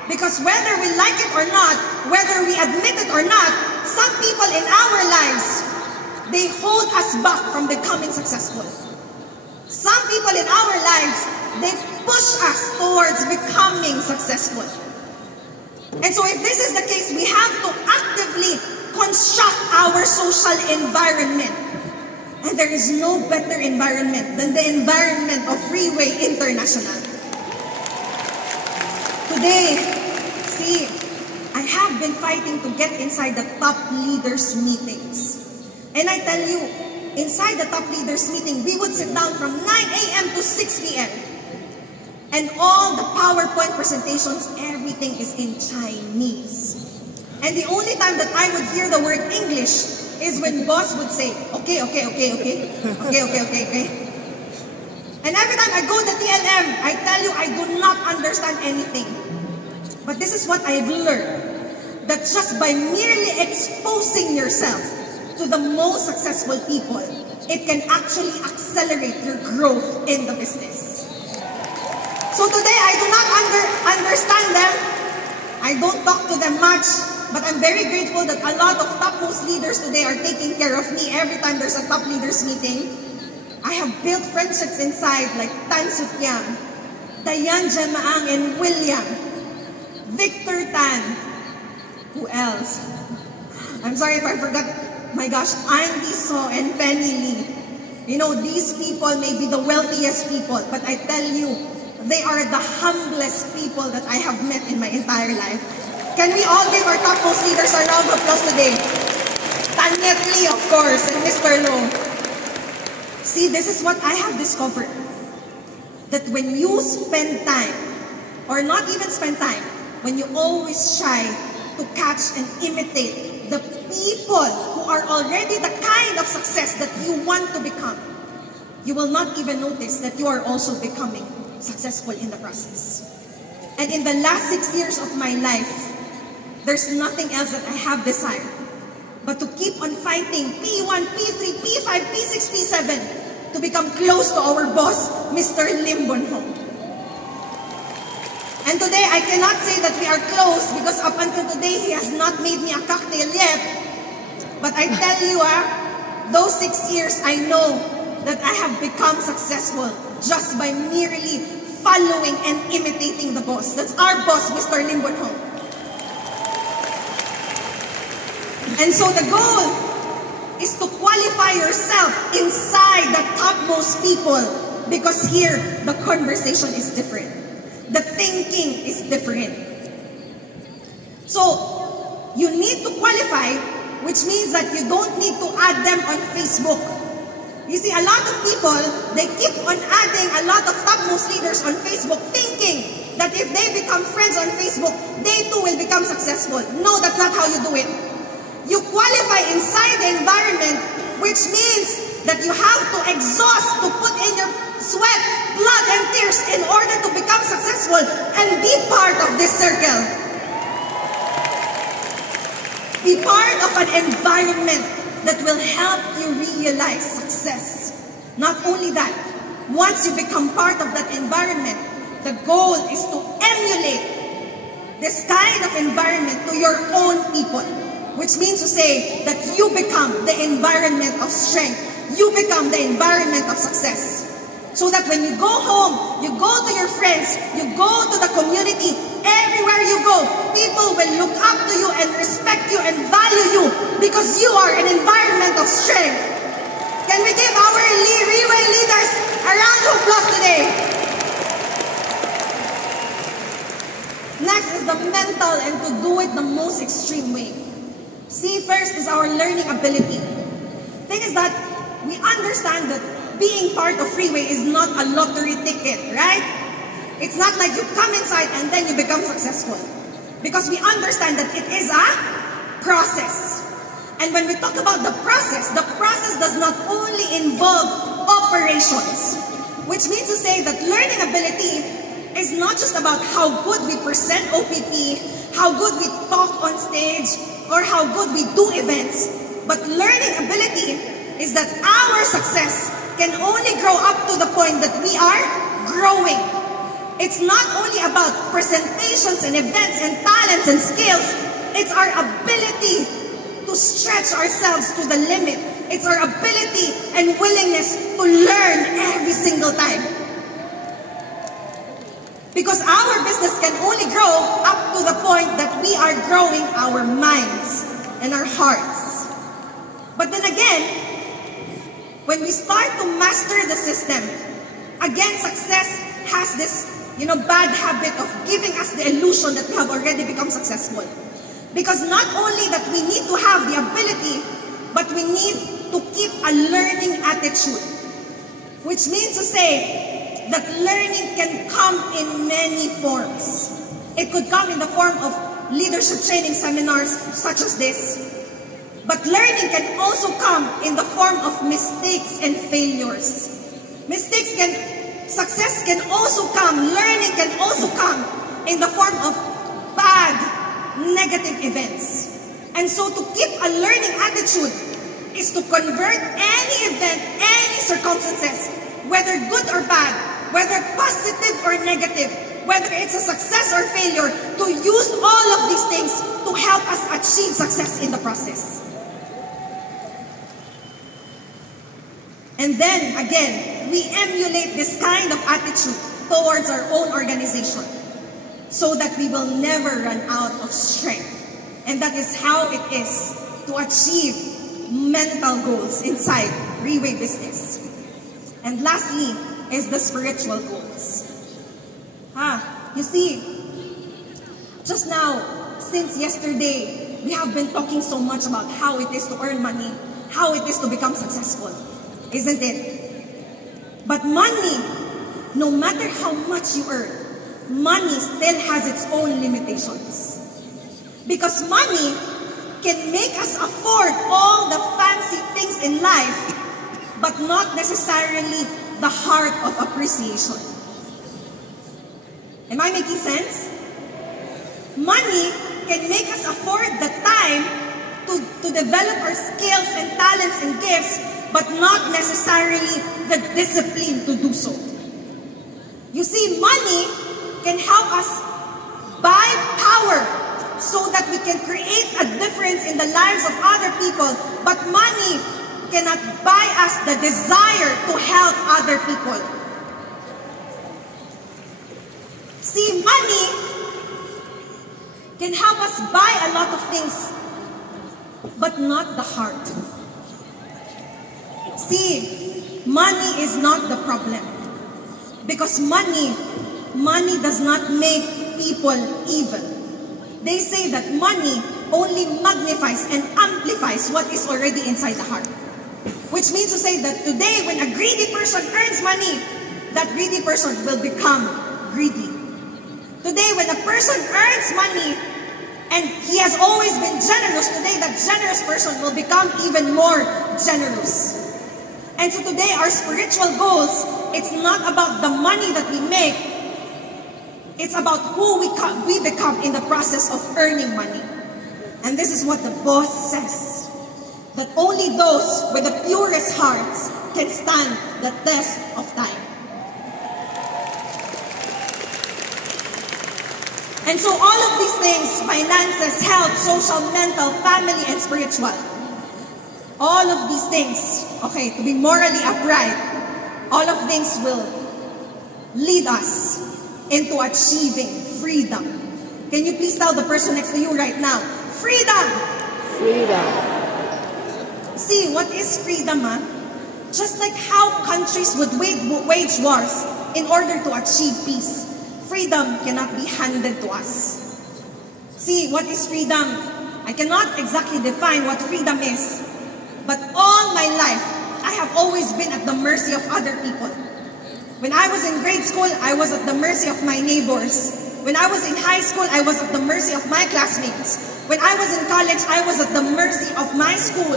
Because whether we like it or not, whether we admit it or not, some people in our lives, they hold us back from becoming successful. Some people in our lives, they push us towards becoming successful. And so if this is the case, we have to actively construct our social environment. And there is no better environment than the environment of Reway International. Today, see, I have been fighting to get inside the top leaders meetings. And I tell you, inside the top leaders meeting, we would sit down from 9 a.m. to 6 p.m. And all the PowerPoint presentations, everything is in Chinese. And the only time that I would hear the word English is when boss would say, okay. And every time I go to TLM, I tell you, I do not understand anything. But this is what I've learned, that just by merely exposing yourself to the most successful people, it can actually accelerate your growth in the business. So today, I do not understand them. I don't talk to them much. But I'm very grateful that a lot of topmost leaders today are taking care of me every time there's a top leaders meeting. I have built friendships inside like Tan Sutyang, Dayan Jamaang and William, Victor Tan. Who else? I'm sorry if I forgot. My gosh, Andy So and Penny Lee. You know, these people may be the wealthiest people, but I tell you, they are the humblest people that I have met in my entire life. Can we all give our topmost leaders a round of applause today? Tanyet Lee, of course, and Mr. Long. See, this is what I have discovered. That when you spend time, or not even spend time, when you always try to catch and imitate the people who are already the kind of success that you want to become, you will not even notice that you are also becoming successful in the process. And in the last 6 years of my life, there's nothing else that I have desired but to keep on fighting P1, P3, P5, P6, P7 to become close to our boss, Mr. Lim Bonho. And today, I cannot say that we are close because up until today, he has not made me a cocktail yet. But I tell you, those 6 years, I know that I have become successful just by merely following and imitating the boss. That's our boss, Mr. Lim Bonho. And so the goal is to qualify yourself inside the topmost people, because here, the conversation is different. The thinking is different. So, you need to qualify, which means that you don't need to add them on Facebook. You see, a lot of people, they keep on adding a lot of topmost leaders on Facebook, thinking that if they become friends on Facebook, they too will become successful. No, that's not how you do it. You qualify inside the environment, which means that you have to exhaust, to put in your sweat, blood, and tears in order to become successful and be part of this circle. Be part of an environment that will help you realize success. Not only that, once you become part of that environment, the goal is to emulate this kind of environment to your own people, which means to say that you become the environment of strength. You become the environment of success. So that when you go home, you go to your friends, you go to the community, everywhere you go, people will look up to you and respect you and value you because you are an environment of strength. Can we give our Riway leaders a round of applause today? Next is the mental, and to do it the most extreme way. See, first is our learning ability. Thing is that we understand that being part of Freeway is not a lottery ticket, right? It's not like you come inside and then you become successful. Because we understand that it is a process. And when we talk about the process does not only involve operations. Which means to say that learning ability is not just about how good we present OPP, how good we talk on stage, or how good we do events. But learning ability is that our success can only grow up to the point that we are growing. It's not only about presentations and events and talents and skills. It's our ability to stretch ourselves to the limit. It's our ability and willingness to learn every single time. Because our business can only grow up to the point that we are growing our minds and our hearts. But then again, when we start to master the system, again, success has this, bad habit of giving us the illusion that we have already become successful. Because not only that we need to have the ability, but we need to keep a learning attitude. Which means to say that learning can come in many forms. It could come in the form of leadership training seminars such as this. But learning can also come in the form of mistakes and failures. Success can also come, learning can also come in the form of bad, negative events. And so to keep a learning attitude is to convert any event, any circumstances, whether good or bad, whether positive or negative, whether it's a success or failure, to use all of these things to help us achieve success in the process. And then, again, we emulate this kind of attitude towards our own organization so that we will never run out of strength. And that is how it is to achieve mental goals inside Riway business. And lastly is the spiritual goals. You see, just now, since yesterday, we have been talking so much about how it is to earn money, how it is to become successful. Isn't it? But money, no matter how much you earn, money still has its own limitations. Because money can make us afford all the fancy things in life, but not necessarily the heart of appreciation. Am I making sense? Money can make us afford the time to develop our skills and talents and gifts, but not necessarily the discipline to do so. You see, money can help us buy power so that we can create a difference in the lives of other people, but money cannot buy us the desire to help other people. See, money can help us buy a lot of things, but not the heart. See, money is not the problem. Because money does not make people even. They say that money only magnifies and amplifies what is already inside the heart. Which means to say that today, when a greedy person earns money, that greedy person will become greedy. Today, when a person earns money, and he has always been generous, today that generous person will become even more generous. And so today, our spiritual goals, it's not about the money that we make, it's about who we become in the process of earning money. And this is what the boss says, that only those with the purest hearts can stand the test of time. And so all of these things, finances, health, social, mental, family, and spiritual, all of these things, okay, to be morally upright, all of things will lead us into achieving freedom. Can you please tell the person next to you right now, freedom! Freedom. See, what is freedom, huh? Just like how countries would wage wars in order to achieve peace, freedom cannot be handed to us. See, what is freedom? I cannot exactly define what freedom is, but all my life, I have always been at the mercy of other people. When I was in grade school, I was at the mercy of my neighbors. When I was in high school, I was at the mercy of my classmates. When I was in college, I was at the mercy of my school.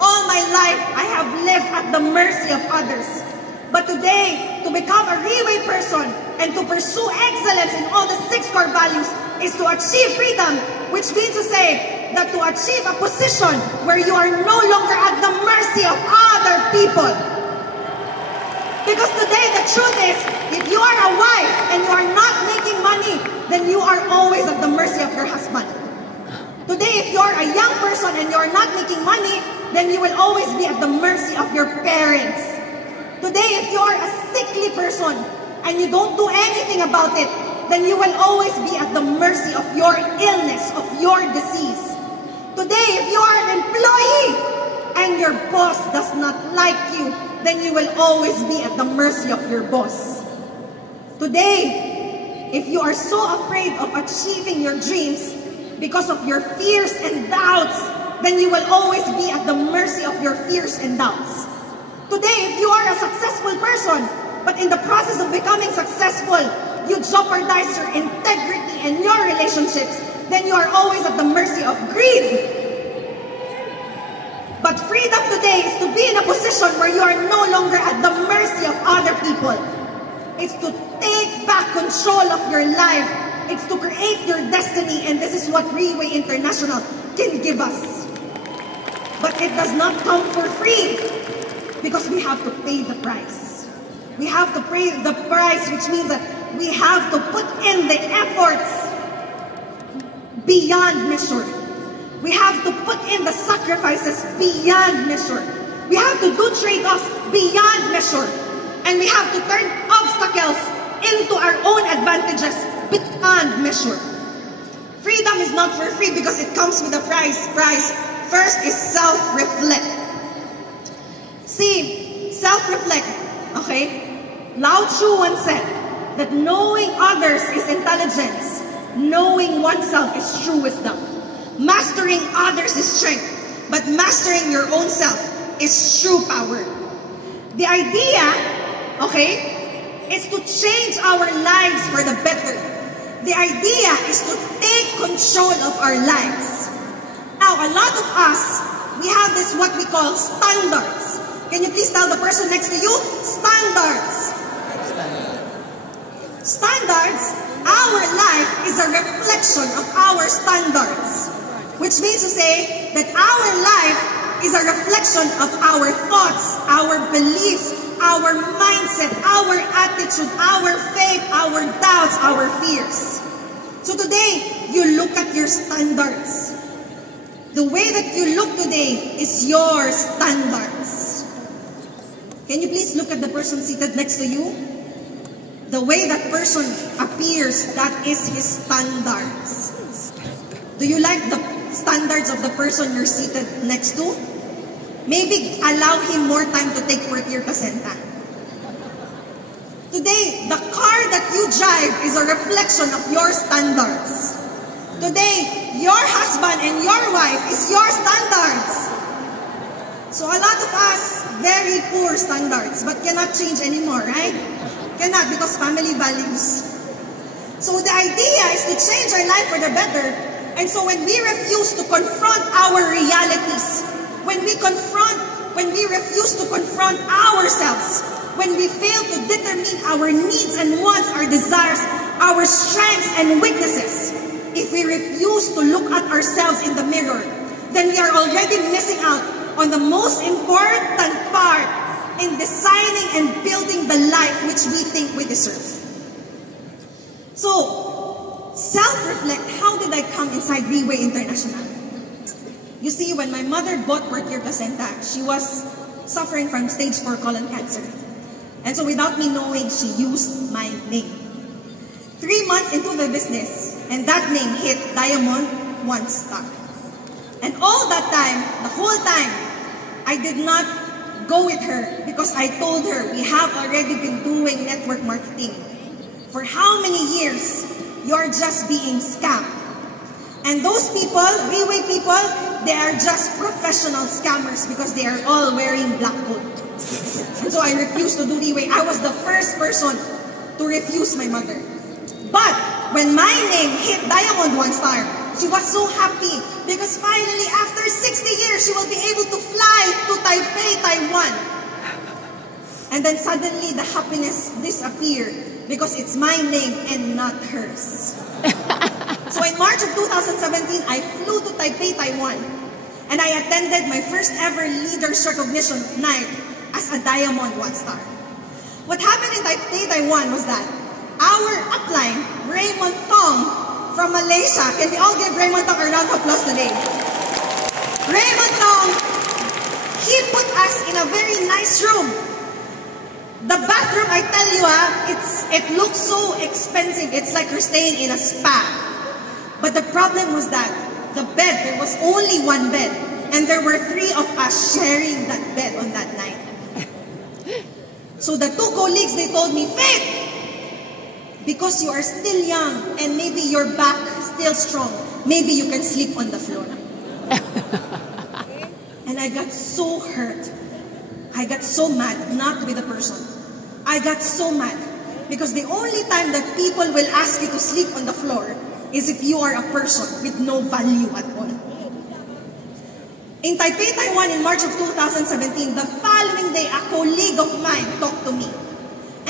All my life, I have lived at the mercy of others. But today, to become a real person and to pursue excellence in all the 6 core values is to achieve freedom, which means to say that to achieve a position where you are no longer at the mercy of other people. Because today the truth is, if you are a wife and you are not making money, then you are always at the mercy of your husband. Today, if you are a young person and you are not making money, then you will always be at the mercy of your parents. Today, if you are a sickly person and you don't do anything about it, then you will always be at the mercy of your illness, of your disease. Today, if you are an employee and your boss does not like you, then you will always be at the mercy of your boss. Today, if you are so afraid of achieving your dreams because of your fears and doubts, then you will always be at the mercy of your fears and doubts. Today, if you are a successful person, but in the process of becoming successful, you jeopardize your integrity and your relationships, then you are always at the mercy of greed. But freedom today is to be in a position where you are no longer at the mercy of other people. It's to take back control of your life. It's to create your destiny, and this is what Freeway International can give us. But it does not come for free because we have to pay the price. We have to pay the price, which means that we have to put in the efforts beyond measure. We have to put in the sacrifices beyond measure. We have to do trade-offs beyond measure. And we have to turn obstacles into our own advantages beyond measure. Freedom is not for free because it comes with a price. First is self-reflect. See, self-reflect, okay? Lao Tzu once said that knowing others is intelligence, knowing oneself is true wisdom. Mastering others is strength, but mastering your own self is true power. The idea, okay, is to change our lives for the better. The idea is to take control of our lives. Now, a lot of us, we have this what we call standards. Can you please tell the person next to you? Standards. Standards, our life is a reflection of our standards. Which means to say that our life is a reflection of our thoughts, our beliefs, our mindset, our attitude, our faith, our doubts, our fears. So today, you look at your standards. The way that you look today is your standards. Can you please look at the person seated next to you? The way that person appears, that is his standards. Do you like the standards of the person you're seated next to? Maybe allow him more time to take your placenta. Today, the car that you drive is a reflection of your standards. Today, your husband and your wife is your standards. So a lot of us, very poor standards, but cannot change anymore, right? Cannot, because family values. So the idea is to change our life for the better. And so when we refuse to confront our realities, when we refuse to confront ourselves, when we fail to determine our needs and wants, our desires, our strengths and weaknesses, if we refuse to look at ourselves in the mirror, then we are already missing out on the most important part in designing and building the life which we think we deserve. So, self-reflect, how did I come inside Reway International? You see, when my mother bought your placenta, she was suffering from stage 4 colon cancer. And so without me knowing, she used my name. 3 months into the business, and that name hit Diamond 1 star. And all that time, the whole time, I did not go with her because I told her we have already been doing network marketing. For how many years? You're just being scammed. And those people, Reway people, they are just professional scammers because they are all wearing black coat. And so I refused to do Reway. I was the first person to refuse my mother. But when my name hit Diamond 1 star, she was so happy because finally, after 60 years, she will be able to fly to Taipei, Taiwan. And then suddenly, the happiness disappeared because it's my name and not hers. So in March of 2017, I flew to Taipei, Taiwan. And I attended my first ever leaders recognition night as a Diamond 1 star. What happened in Taipei, Taiwan was that our upline, Raymond Tong, from Malaysia. Can we all give Raymond Tong a round of applause today? Raymond Tong, he put us in a very nice room. The bathroom, I tell you, it looks so expensive. It's like you're staying in a spa. But the problem was that the bed, there was only one bed. And there were 3 of us sharing that bed on that night. So the 2 colleagues, they told me, Faith, because you are still young and maybe your back still strong, maybe you can sleep on the floor. And I got so hurt. I got so mad, not with the person. I got so mad because the only time that people will ask you to sleep on the floor is if you are a person with no value at all. In Taipei, Taiwan, in March of 2017, the following day, a colleague of mine talked to me.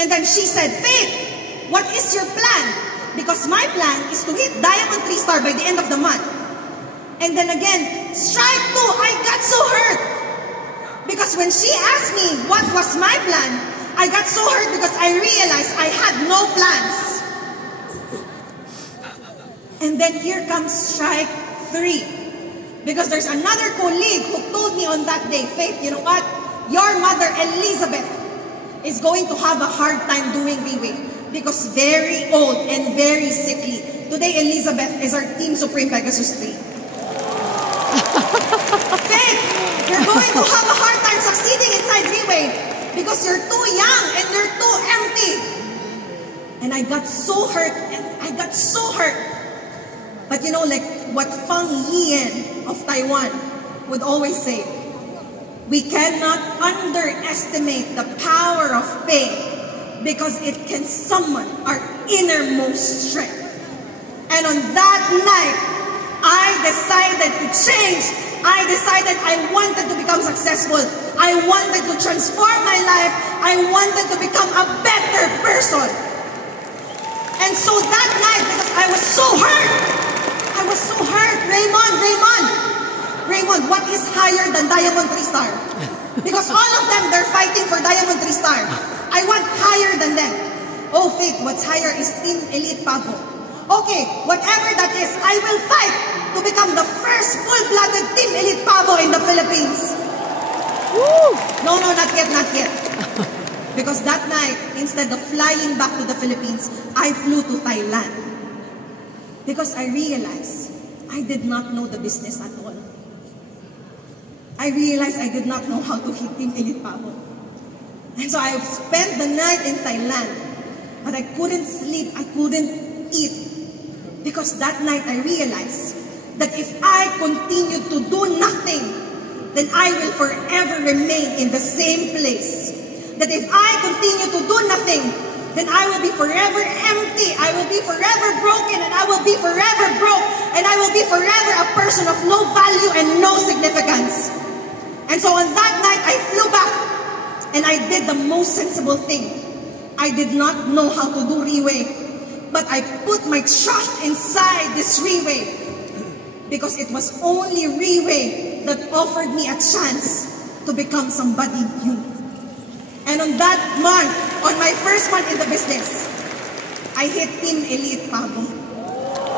And then she said, Faith, what is your plan? Because my plan is to hit Diamond 3 star by the end of the month. And then again, strike 2, I got so hurt. Because when she asked me what was my plan, I got so hurt because I realized I had no plans. And then here comes strike 3. Because there's another colleague who told me on that day, Faith, you know what? Your mother, Elizabeth, is going to have a hard time doing Reway. Because very old and very sickly. Today, Elizabeth is our Team Supreme Pegasus 3. Faith, you're going to have a hard time succeeding inside Reway because you're too young and you're too empty. And I got so hurt, But you know, like what Fang Yian of Taiwan would always say, we cannot underestimate the power of pain because it can summon our innermost strength. And on that night, I decided to change I decided I wanted to become successful. I wanted to transform my life. I wanted to become a better person. And so that night, because I was so hurt, Raymond, what is higher than Diamond 3-star? Because all of them, they're fighting for Diamond 3-star. I want higher than them. Oh, Faith, what's higher is Team Elite Pavo. Okay, whatever that is, I will fight to become the first full-blooded Team Elite Pavo in the Philippines. Woo! No, not yet. Because that night, instead of flying back to the Philippines, I flew to Thailand. Because I realized I did not know the business at all. I realized I did not know how to hit Team Elite Pavo. And so I spent the night in Thailand, but I couldn't sleep, I couldn't eat. Because that night I realized that if I continue to do nothing, then I will forever remain in the same place. That if I continue to do nothing, then I will be forever empty, I will be forever broken, and I will be forever broke, and I will be forever a person of no value and no significance. And so on that night, I flew back, and I did the most sensible thing. I did not know how to do Riway, but I put my trust inside this Riway, because it was only Riway that offered me a chance to become somebody new. And on that month, on my first month in the business, I hit Team Elite Pavo.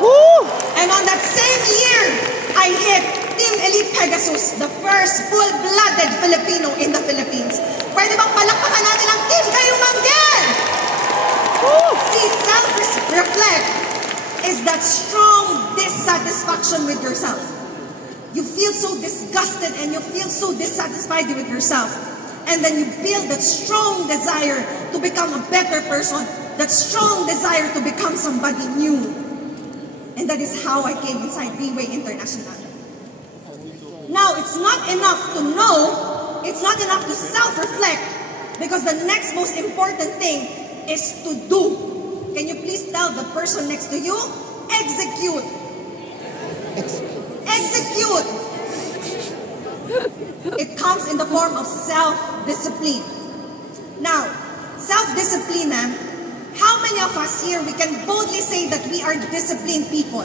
Woo! And on that same year, I hit Team Elite Pegasus, the first full-blooded Filipino in the Philippines. Pwede bang palakpakan natin ang Team Kayumanggen? See, self-reflect is that strong dissatisfaction with yourself. You feel so disgusted and you feel so dissatisfied with yourself. And then you build that strong desire to become a better person, that strong desire to become somebody new. And that is how I came inside Riway International. Now, it's not enough to know, it's not enough to self-reflect, because the next most important thing is to do. Can you please tell the person next to you? Execute. Execute. It comes in the form of self-discipline. Now, self-discipline, how many of us here, we can boldly say that we are disciplined people?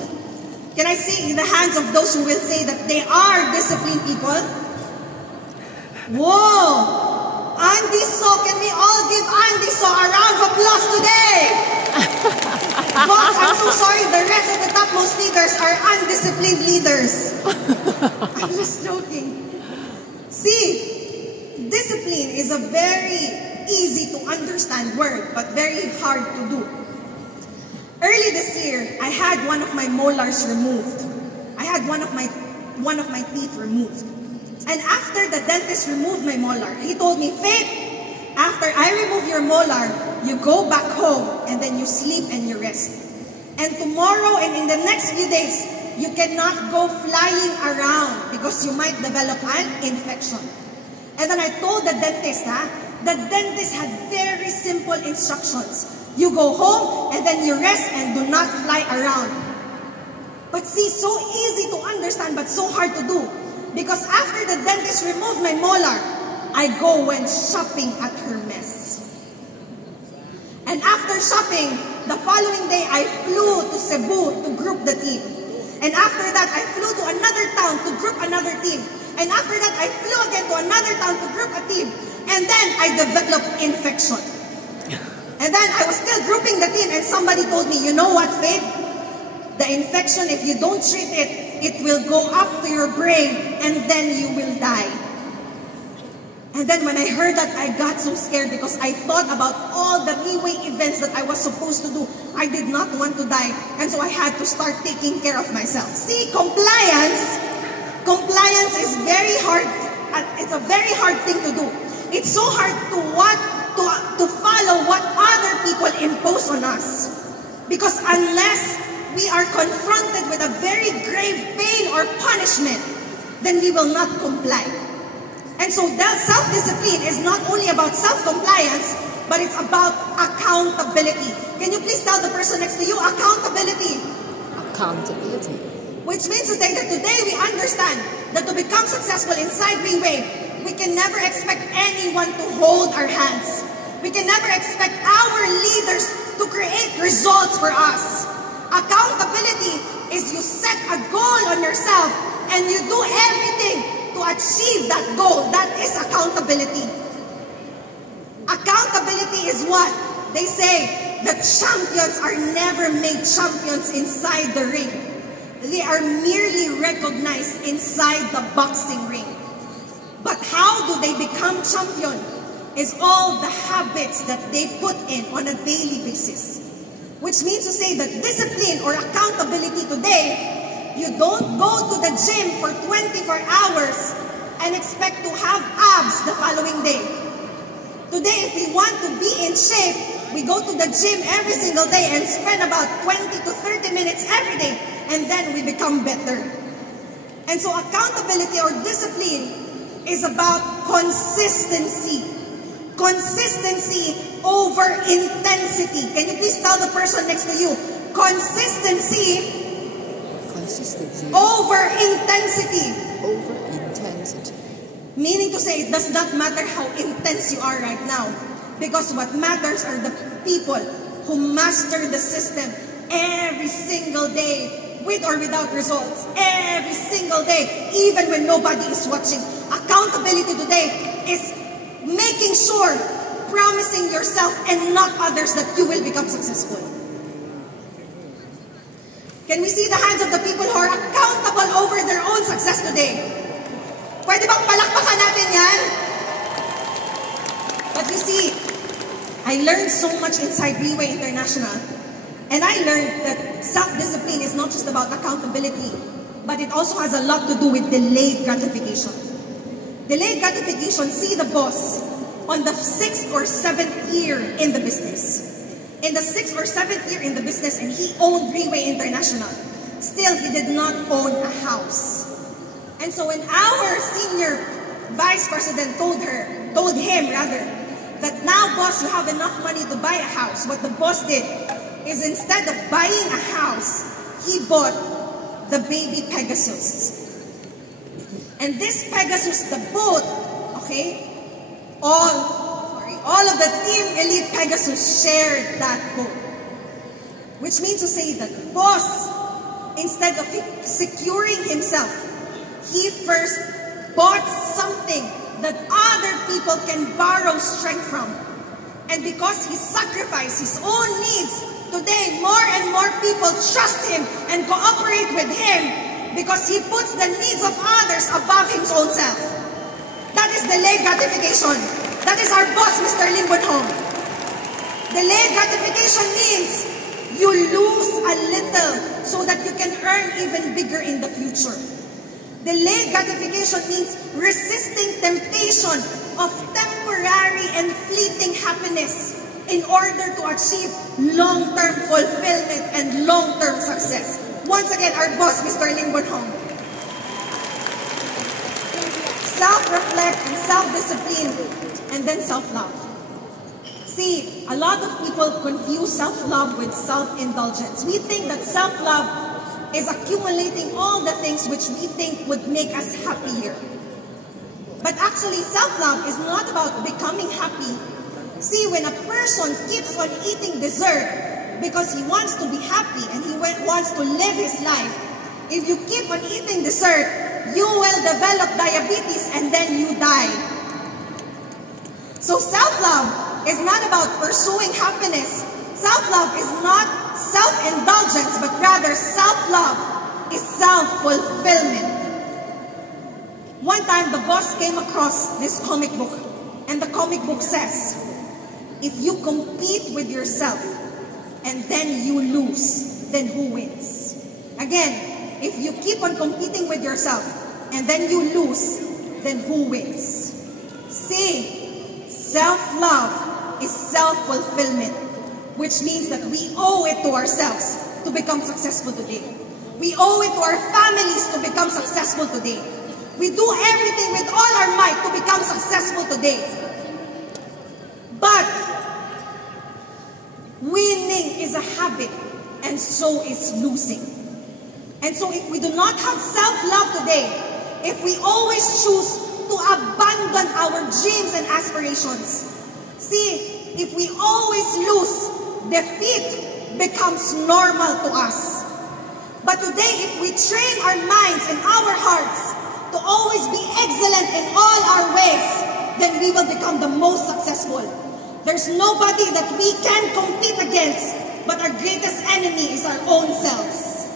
Can I see in the hands of those who will say that they are disciplined people? Whoa! Andy So, can we all give Andy So a round of applause today? Boss, I'm so sorry, the rest of the topmost leaders are undisciplined leaders. I'm just joking. See, discipline is a very easy to understand word, but very hard to do. Early this year, I had one of my molars removed. I had one of my teeth removed. And after the dentist removed my molar, he told me, Faith, after I remove your molar, you go back home and then you sleep and you rest. And tomorrow and in the next few days, you cannot go flying around because you might develop an infection. And then I told the dentist, the dentist had very simple instructions. You go home and then you rest and do not fly around. But see, so easy to understand but so hard to do. Because after the dentist removed my molar, I went shopping at Hermes. And after shopping, the following day I flew to Cebu to group the team. And after that, I flew to another town to group another team. And after that, I flew again to another town to group a team. And then I developed infection. And then I was still grouping the team and somebody told me, you know what, Faith? The infection, if you don't treat it, it will go up to your brain and then you will die. And then when I heard that, I got so scared because I thought about all the Riway events that I was supposed to do. I did not want to die. And so I had to start taking care of myself. See, compliance is very hard. It's a very hard thing to do. It's so hard to follow what other people impose on us. Because unless we are confronted with a very grave pain or punishment, then we will not comply. And so that self-discipline is not only about self-compliance, but it's about accountability. Can you please tell the person next to you, accountability? Accountability. Which means to say that today we understand that to become successful inside Greenway, we can never expect anyone to hold our hands. We can never expect our leaders to create results for us. Accountability is you set a goal on yourself and you do everything to achieve that goal. That is accountability. Accountability is what? They say that champions are never made champions inside the ring. They are merely recognized inside the boxing ring. But how do they become champion? Is all the habits that they put in on a daily basis. Which means to say that discipline or accountability today, you don't go to the gym for 24 hours and expect to have abs the following day. Today, if we want to be in shape, we go to the gym every single day and spend about 20 to 30 minutes every day, and then we become better. And so accountability or discipline is about consistency. Consistency over intensity. Can you please tell the person next to you? Consistency over intensity. Over intensity. Meaning to say, it does not matter how intense you are right now. Because what matters are the people who master the system every single day, with or without results. Every single day, even when nobody is watching. Accountability today is making sure, promising yourself and not others that you will become successful. Can we see the hands of the people who are accountable over their own success today? Pwede bang palakpakan natin yan? But you see, I learned so much inside Greenway International. And I learned that self-discipline is not just about accountability, but it also has a lot to do with delayed gratification. Delayed gratification, see the boss on the 6th or 7th year in the business. In the 6th or 7th year in the business, and he owned Greenway International. Still, he did not own a house. And so when our senior vice president told him that now, boss, you have enough money to buy a house, what the boss did is instead of buying a house, he bought the baby Pegasus. And this Pegasus, the boat, okay, all of the Team Elite Pegasus shared that boat. Which means to say that boss, instead of securing himself, he first bought something that other people can borrow strength from. And because he sacrificed his own needs, today more and more people trust him and cooperate with him because he puts the needs of others above his own self. That is delayed gratification. That is our boss, Mr. Lim Bunhong. Delayed gratification means you lose a little so that you can earn even bigger in the future. Delayed gratification means resisting temptation of temporary and fleeting happiness in order to achieve long-term fulfillment and long-term success. Once again, our boss, Mr. Lim Bunhong. Self-reflect and self-discipline, and then self-love. See, a lot of people confuse self-love with self-indulgence. We think that self-love is accumulating all the things which we think would make us happier. But actually, self-love is not about becoming happy. See, when a person keeps on eating dessert because he wants to be happy and he wants to live his life, if you keep on eating dessert, you will develop diabetes and then you die. So self-love is not about pursuing happiness. Self-love is not self-indulgence, but rather self-love is self-fulfillment. One time, the boss came across this comic book, and the comic book says, if you compete with yourself and then you lose, then who wins? Again, if you keep on competing with yourself and then you lose, then who wins? See, self-love is self-fulfillment, which means that we owe it to ourselves to become successful today. We owe it to our families to become successful today. We do everything with all our might to become successful today. But winning is a habit, and so is losing. And so if we do not have self-love today, if we always choose to abandon our dreams and aspirations. See, if we always lose, defeat becomes normal to us. But today, if we train our minds and our hearts to always be excellent in all our ways, then we will become the most successful. There's nobody that we can compete against, but our greatest enemy is our own selves.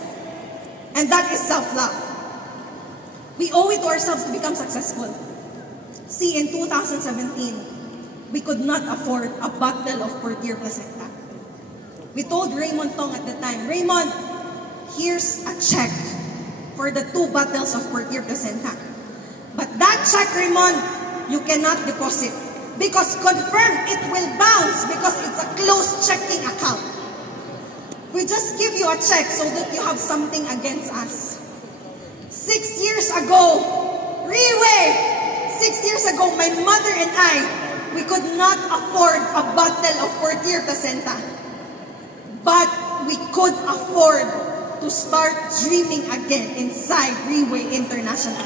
And that is self-love. We owe it to ourselves to become successful. See, in 2017, we could not afford a bottle of Portier Placenta. We told Raymond Tong at the time, Raymond, here's a check for the 2 bottles of Portier Placenta. But that check, Raymond, you cannot deposit. Because confirmed, it will bounce because it's a closed checking account. We just give you a check so that you have something against us. 6 years ago, Riwe, 6 years ago, my mother and I, we could not afford a bottle of Portier Placenta. But we could afford to start dreaming again inside Riwe International.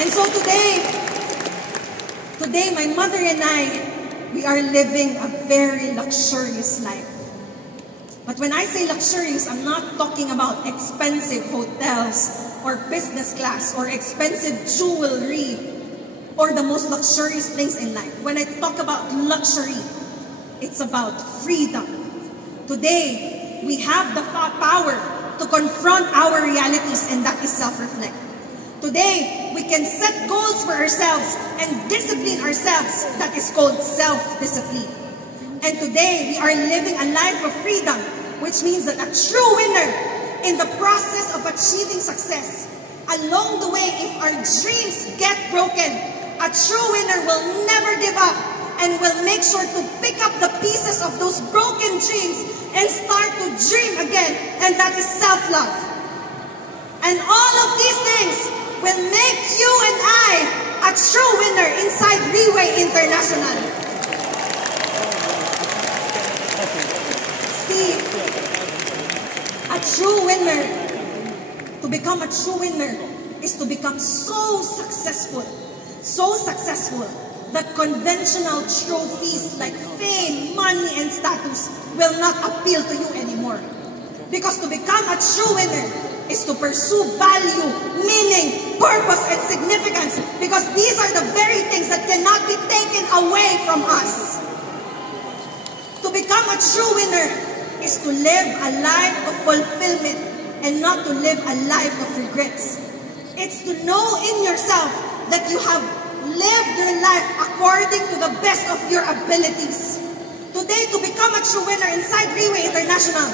And so today my mother and I, we are living a very luxurious life. But when I say luxurious, I'm not talking about expensive hotels or business class or expensive jewelry or the most luxurious things in life. When I talk about luxury, it's about freedom. Today, we have the power to confront our realities, and that is self-reflect. Today, we can set goals for ourselves and discipline ourselves. That is called self-discipline. And today, we are living a life of freedom, which means that a true winner in the process of achieving success, along the way, if our dreams get broken, a true winner will never give up and will make sure to pick up the pieces of those broken dreams and start to dream again, and that is self-love. And all of these things will make you and I a true winner inside Riwe International. See, a true winner, to become a true winner is to become so successful that conventional trophies like fame, money, and status will not appeal to you anymore. Because to become a true winner is to pursue value, meaning, purpose, and significance, because these are the very things that cannot be taken away from us. To become a true winner is to live a life of fulfillment and not to live a life of regrets. It's to know in yourself that you have lived your life according to the best of your abilities. Today, to become a true winner inside Riwe International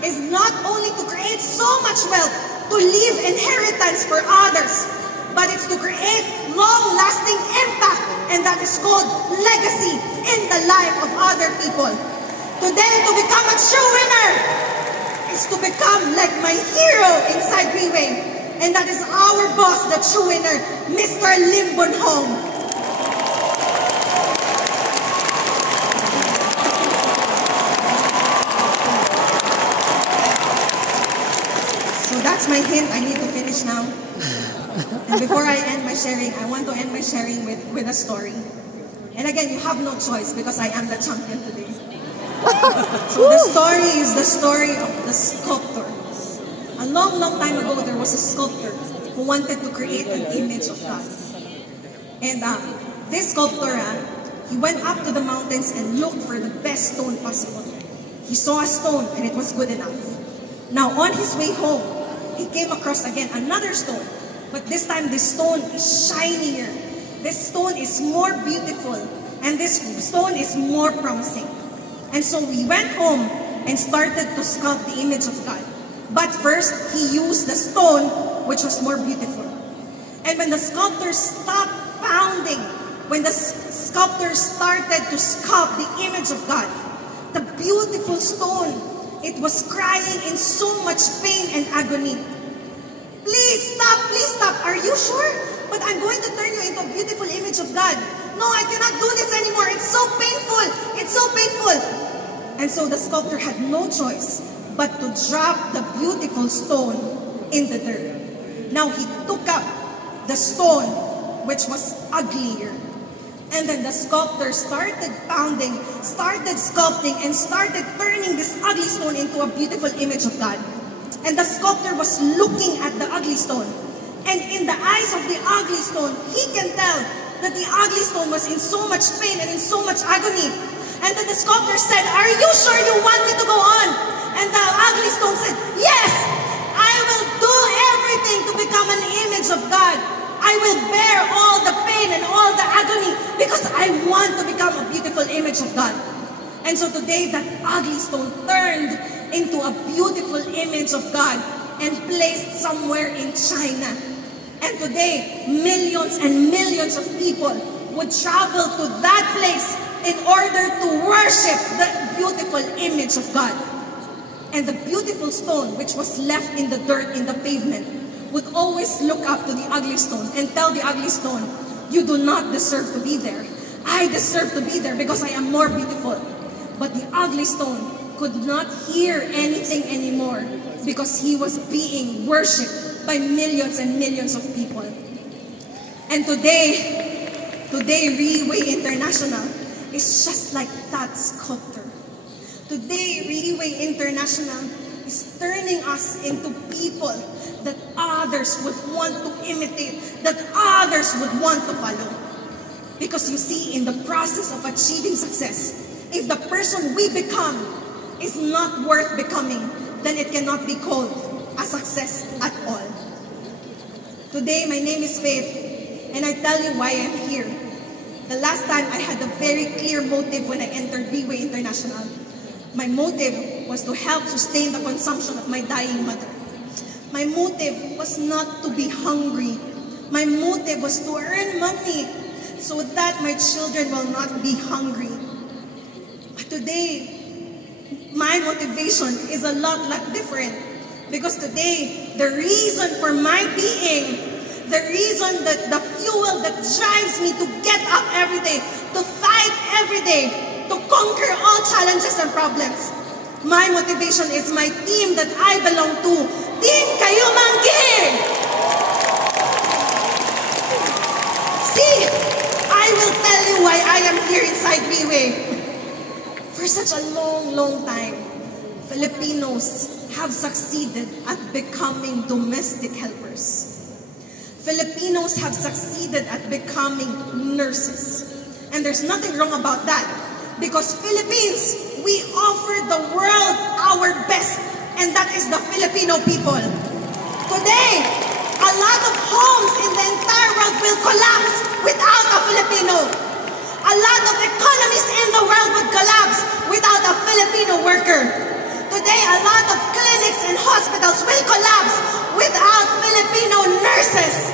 is not only to create so much wealth, to leave inheritance for others, but it's to create long-lasting impact, and that is called legacy in the life of other people. Today, to become a true winner is to become like my hero inside Riwe. And that is our boss, the true winner, Mr. Lim Bon Hong. So that's my hint. I need to finish now. And before I end my sharing, I want to end my sharing with a story. And again, you have no choice because I am the champion today. So the story is the story of the sculptor. A long time ago, there was a sculptor who wanted to create an image of God. And this sculptor, he went up to the mountains and looked for the best stone possible. He saw a stone and it was good enough. Now, on his way home, he came across again another stone. But this time, this stone is shinier. This stone is more beautiful. And this stone is more promising. And so he went home and started to sculpt the image of God. But first, he used the stone, which was more beautiful. And when the sculptor stopped pounding, when the sculptor started to sculpt the image of God, the beautiful stone, it was crying in so much pain and agony. Please stop, are you sure? But I'm going to turn you into a beautiful image of God. No, I cannot do this anymore. It's so painful. It's so painful. And so the sculptor had no choice but to drop the beautiful stone in the dirt. Now he took up the stone, which was uglier. And then the sculptor started pounding, started sculpting, and started turning this ugly stone into a beautiful image of God. And the sculptor was looking at the ugly stone. And in the eyes of the ugly stone, he can tell that the ugly stone was in so much pain and in so much agony. And then the sculptor said, "Are you sure you want me to go on?" And the ugly stone said, "Yes, I will do everything to become an image of God. I will bear all the pain and all the agony because I want to become a beautiful image of God." And so today that ugly stone turned into a beautiful image of God and placed somewhere in China. And today, millions and millions of people would travel to that place in order to worship the beautiful image of God. And the beautiful stone which was left in the dirt, in the pavement, would always look up to the ugly stone and tell the ugly stone, "You do not deserve to be there. I deserve to be there because I am more beautiful." But the ugly stone could not hear anything anymore because he was being worshipped by millions and millions of people. And today Riway International is just like that sculptor. Today, Riway International is turning us into people that others would want to imitate, that others would want to follow. Because you see, in the process of achieving success, if the person we become is not worth becoming, then it cannot be called a success at all. Today, my name is Faith, and I tell you why I'm here. The last time I had a very clear motive when I entered Riway International. My motive was to help sustain the consumption of my dying mother. My motive was not to be hungry. My motive was to earn money so that my children will not be hungry. But today, my motivation is a lot different. Because today, the reason for my being, the reason that the fuel that drives me to get up every day, to fight every day, to conquer all challenges and problems. My motivation is my team that I belong to, Team Kayo Manggi! See, I will tell you why I am here inside Riway. For such a long time, Filipinos have succeeded at becoming domestic helpers. Filipinos have succeeded at becoming nurses. And there's nothing wrong about that. Because Philippines, we offer the world our best. And that is the Filipino people. Today, a lot of homes in the entire world will collapse without a Filipino. A lot of economies in the world would collapse without a Filipino worker. Today, a lot of clinics and hospitals will collapse without Filipino nurses.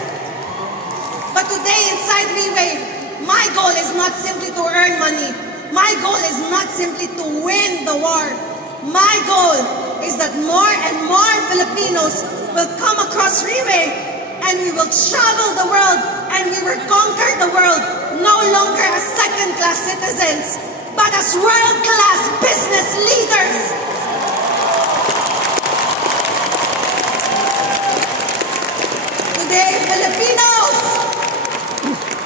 But today, inside Riway, my goal is not simply to earn money. My goal is not simply to win the war. My goal is that more and more Filipinos will come across Riway and we will travel the world and we will conquer the world, no longer as second-class citizens, but as world-class business leaders. Today, Filipinos,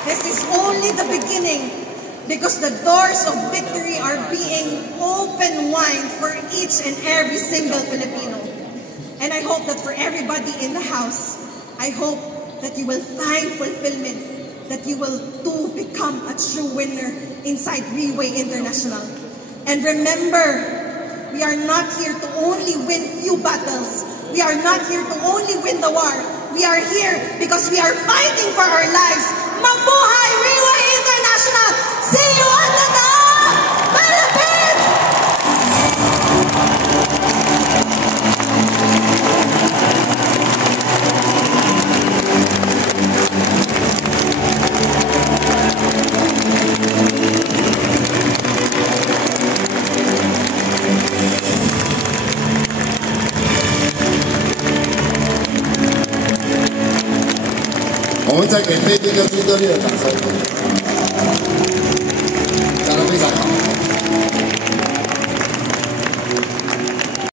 this is only the beginning. Because the doors of victory are being open wide for each and every single Filipino. And I hope that for everybody in the house, I hope that you will find fulfillment, that you will too become a true winner inside Riway International. And remember, we are not here to only win few battles. We are not here to only win the war. We are here because we are fighting for our lives. Mabuhay Riway International! See you on the top, Philippines!我们再给飞机一个最热烈的掌声。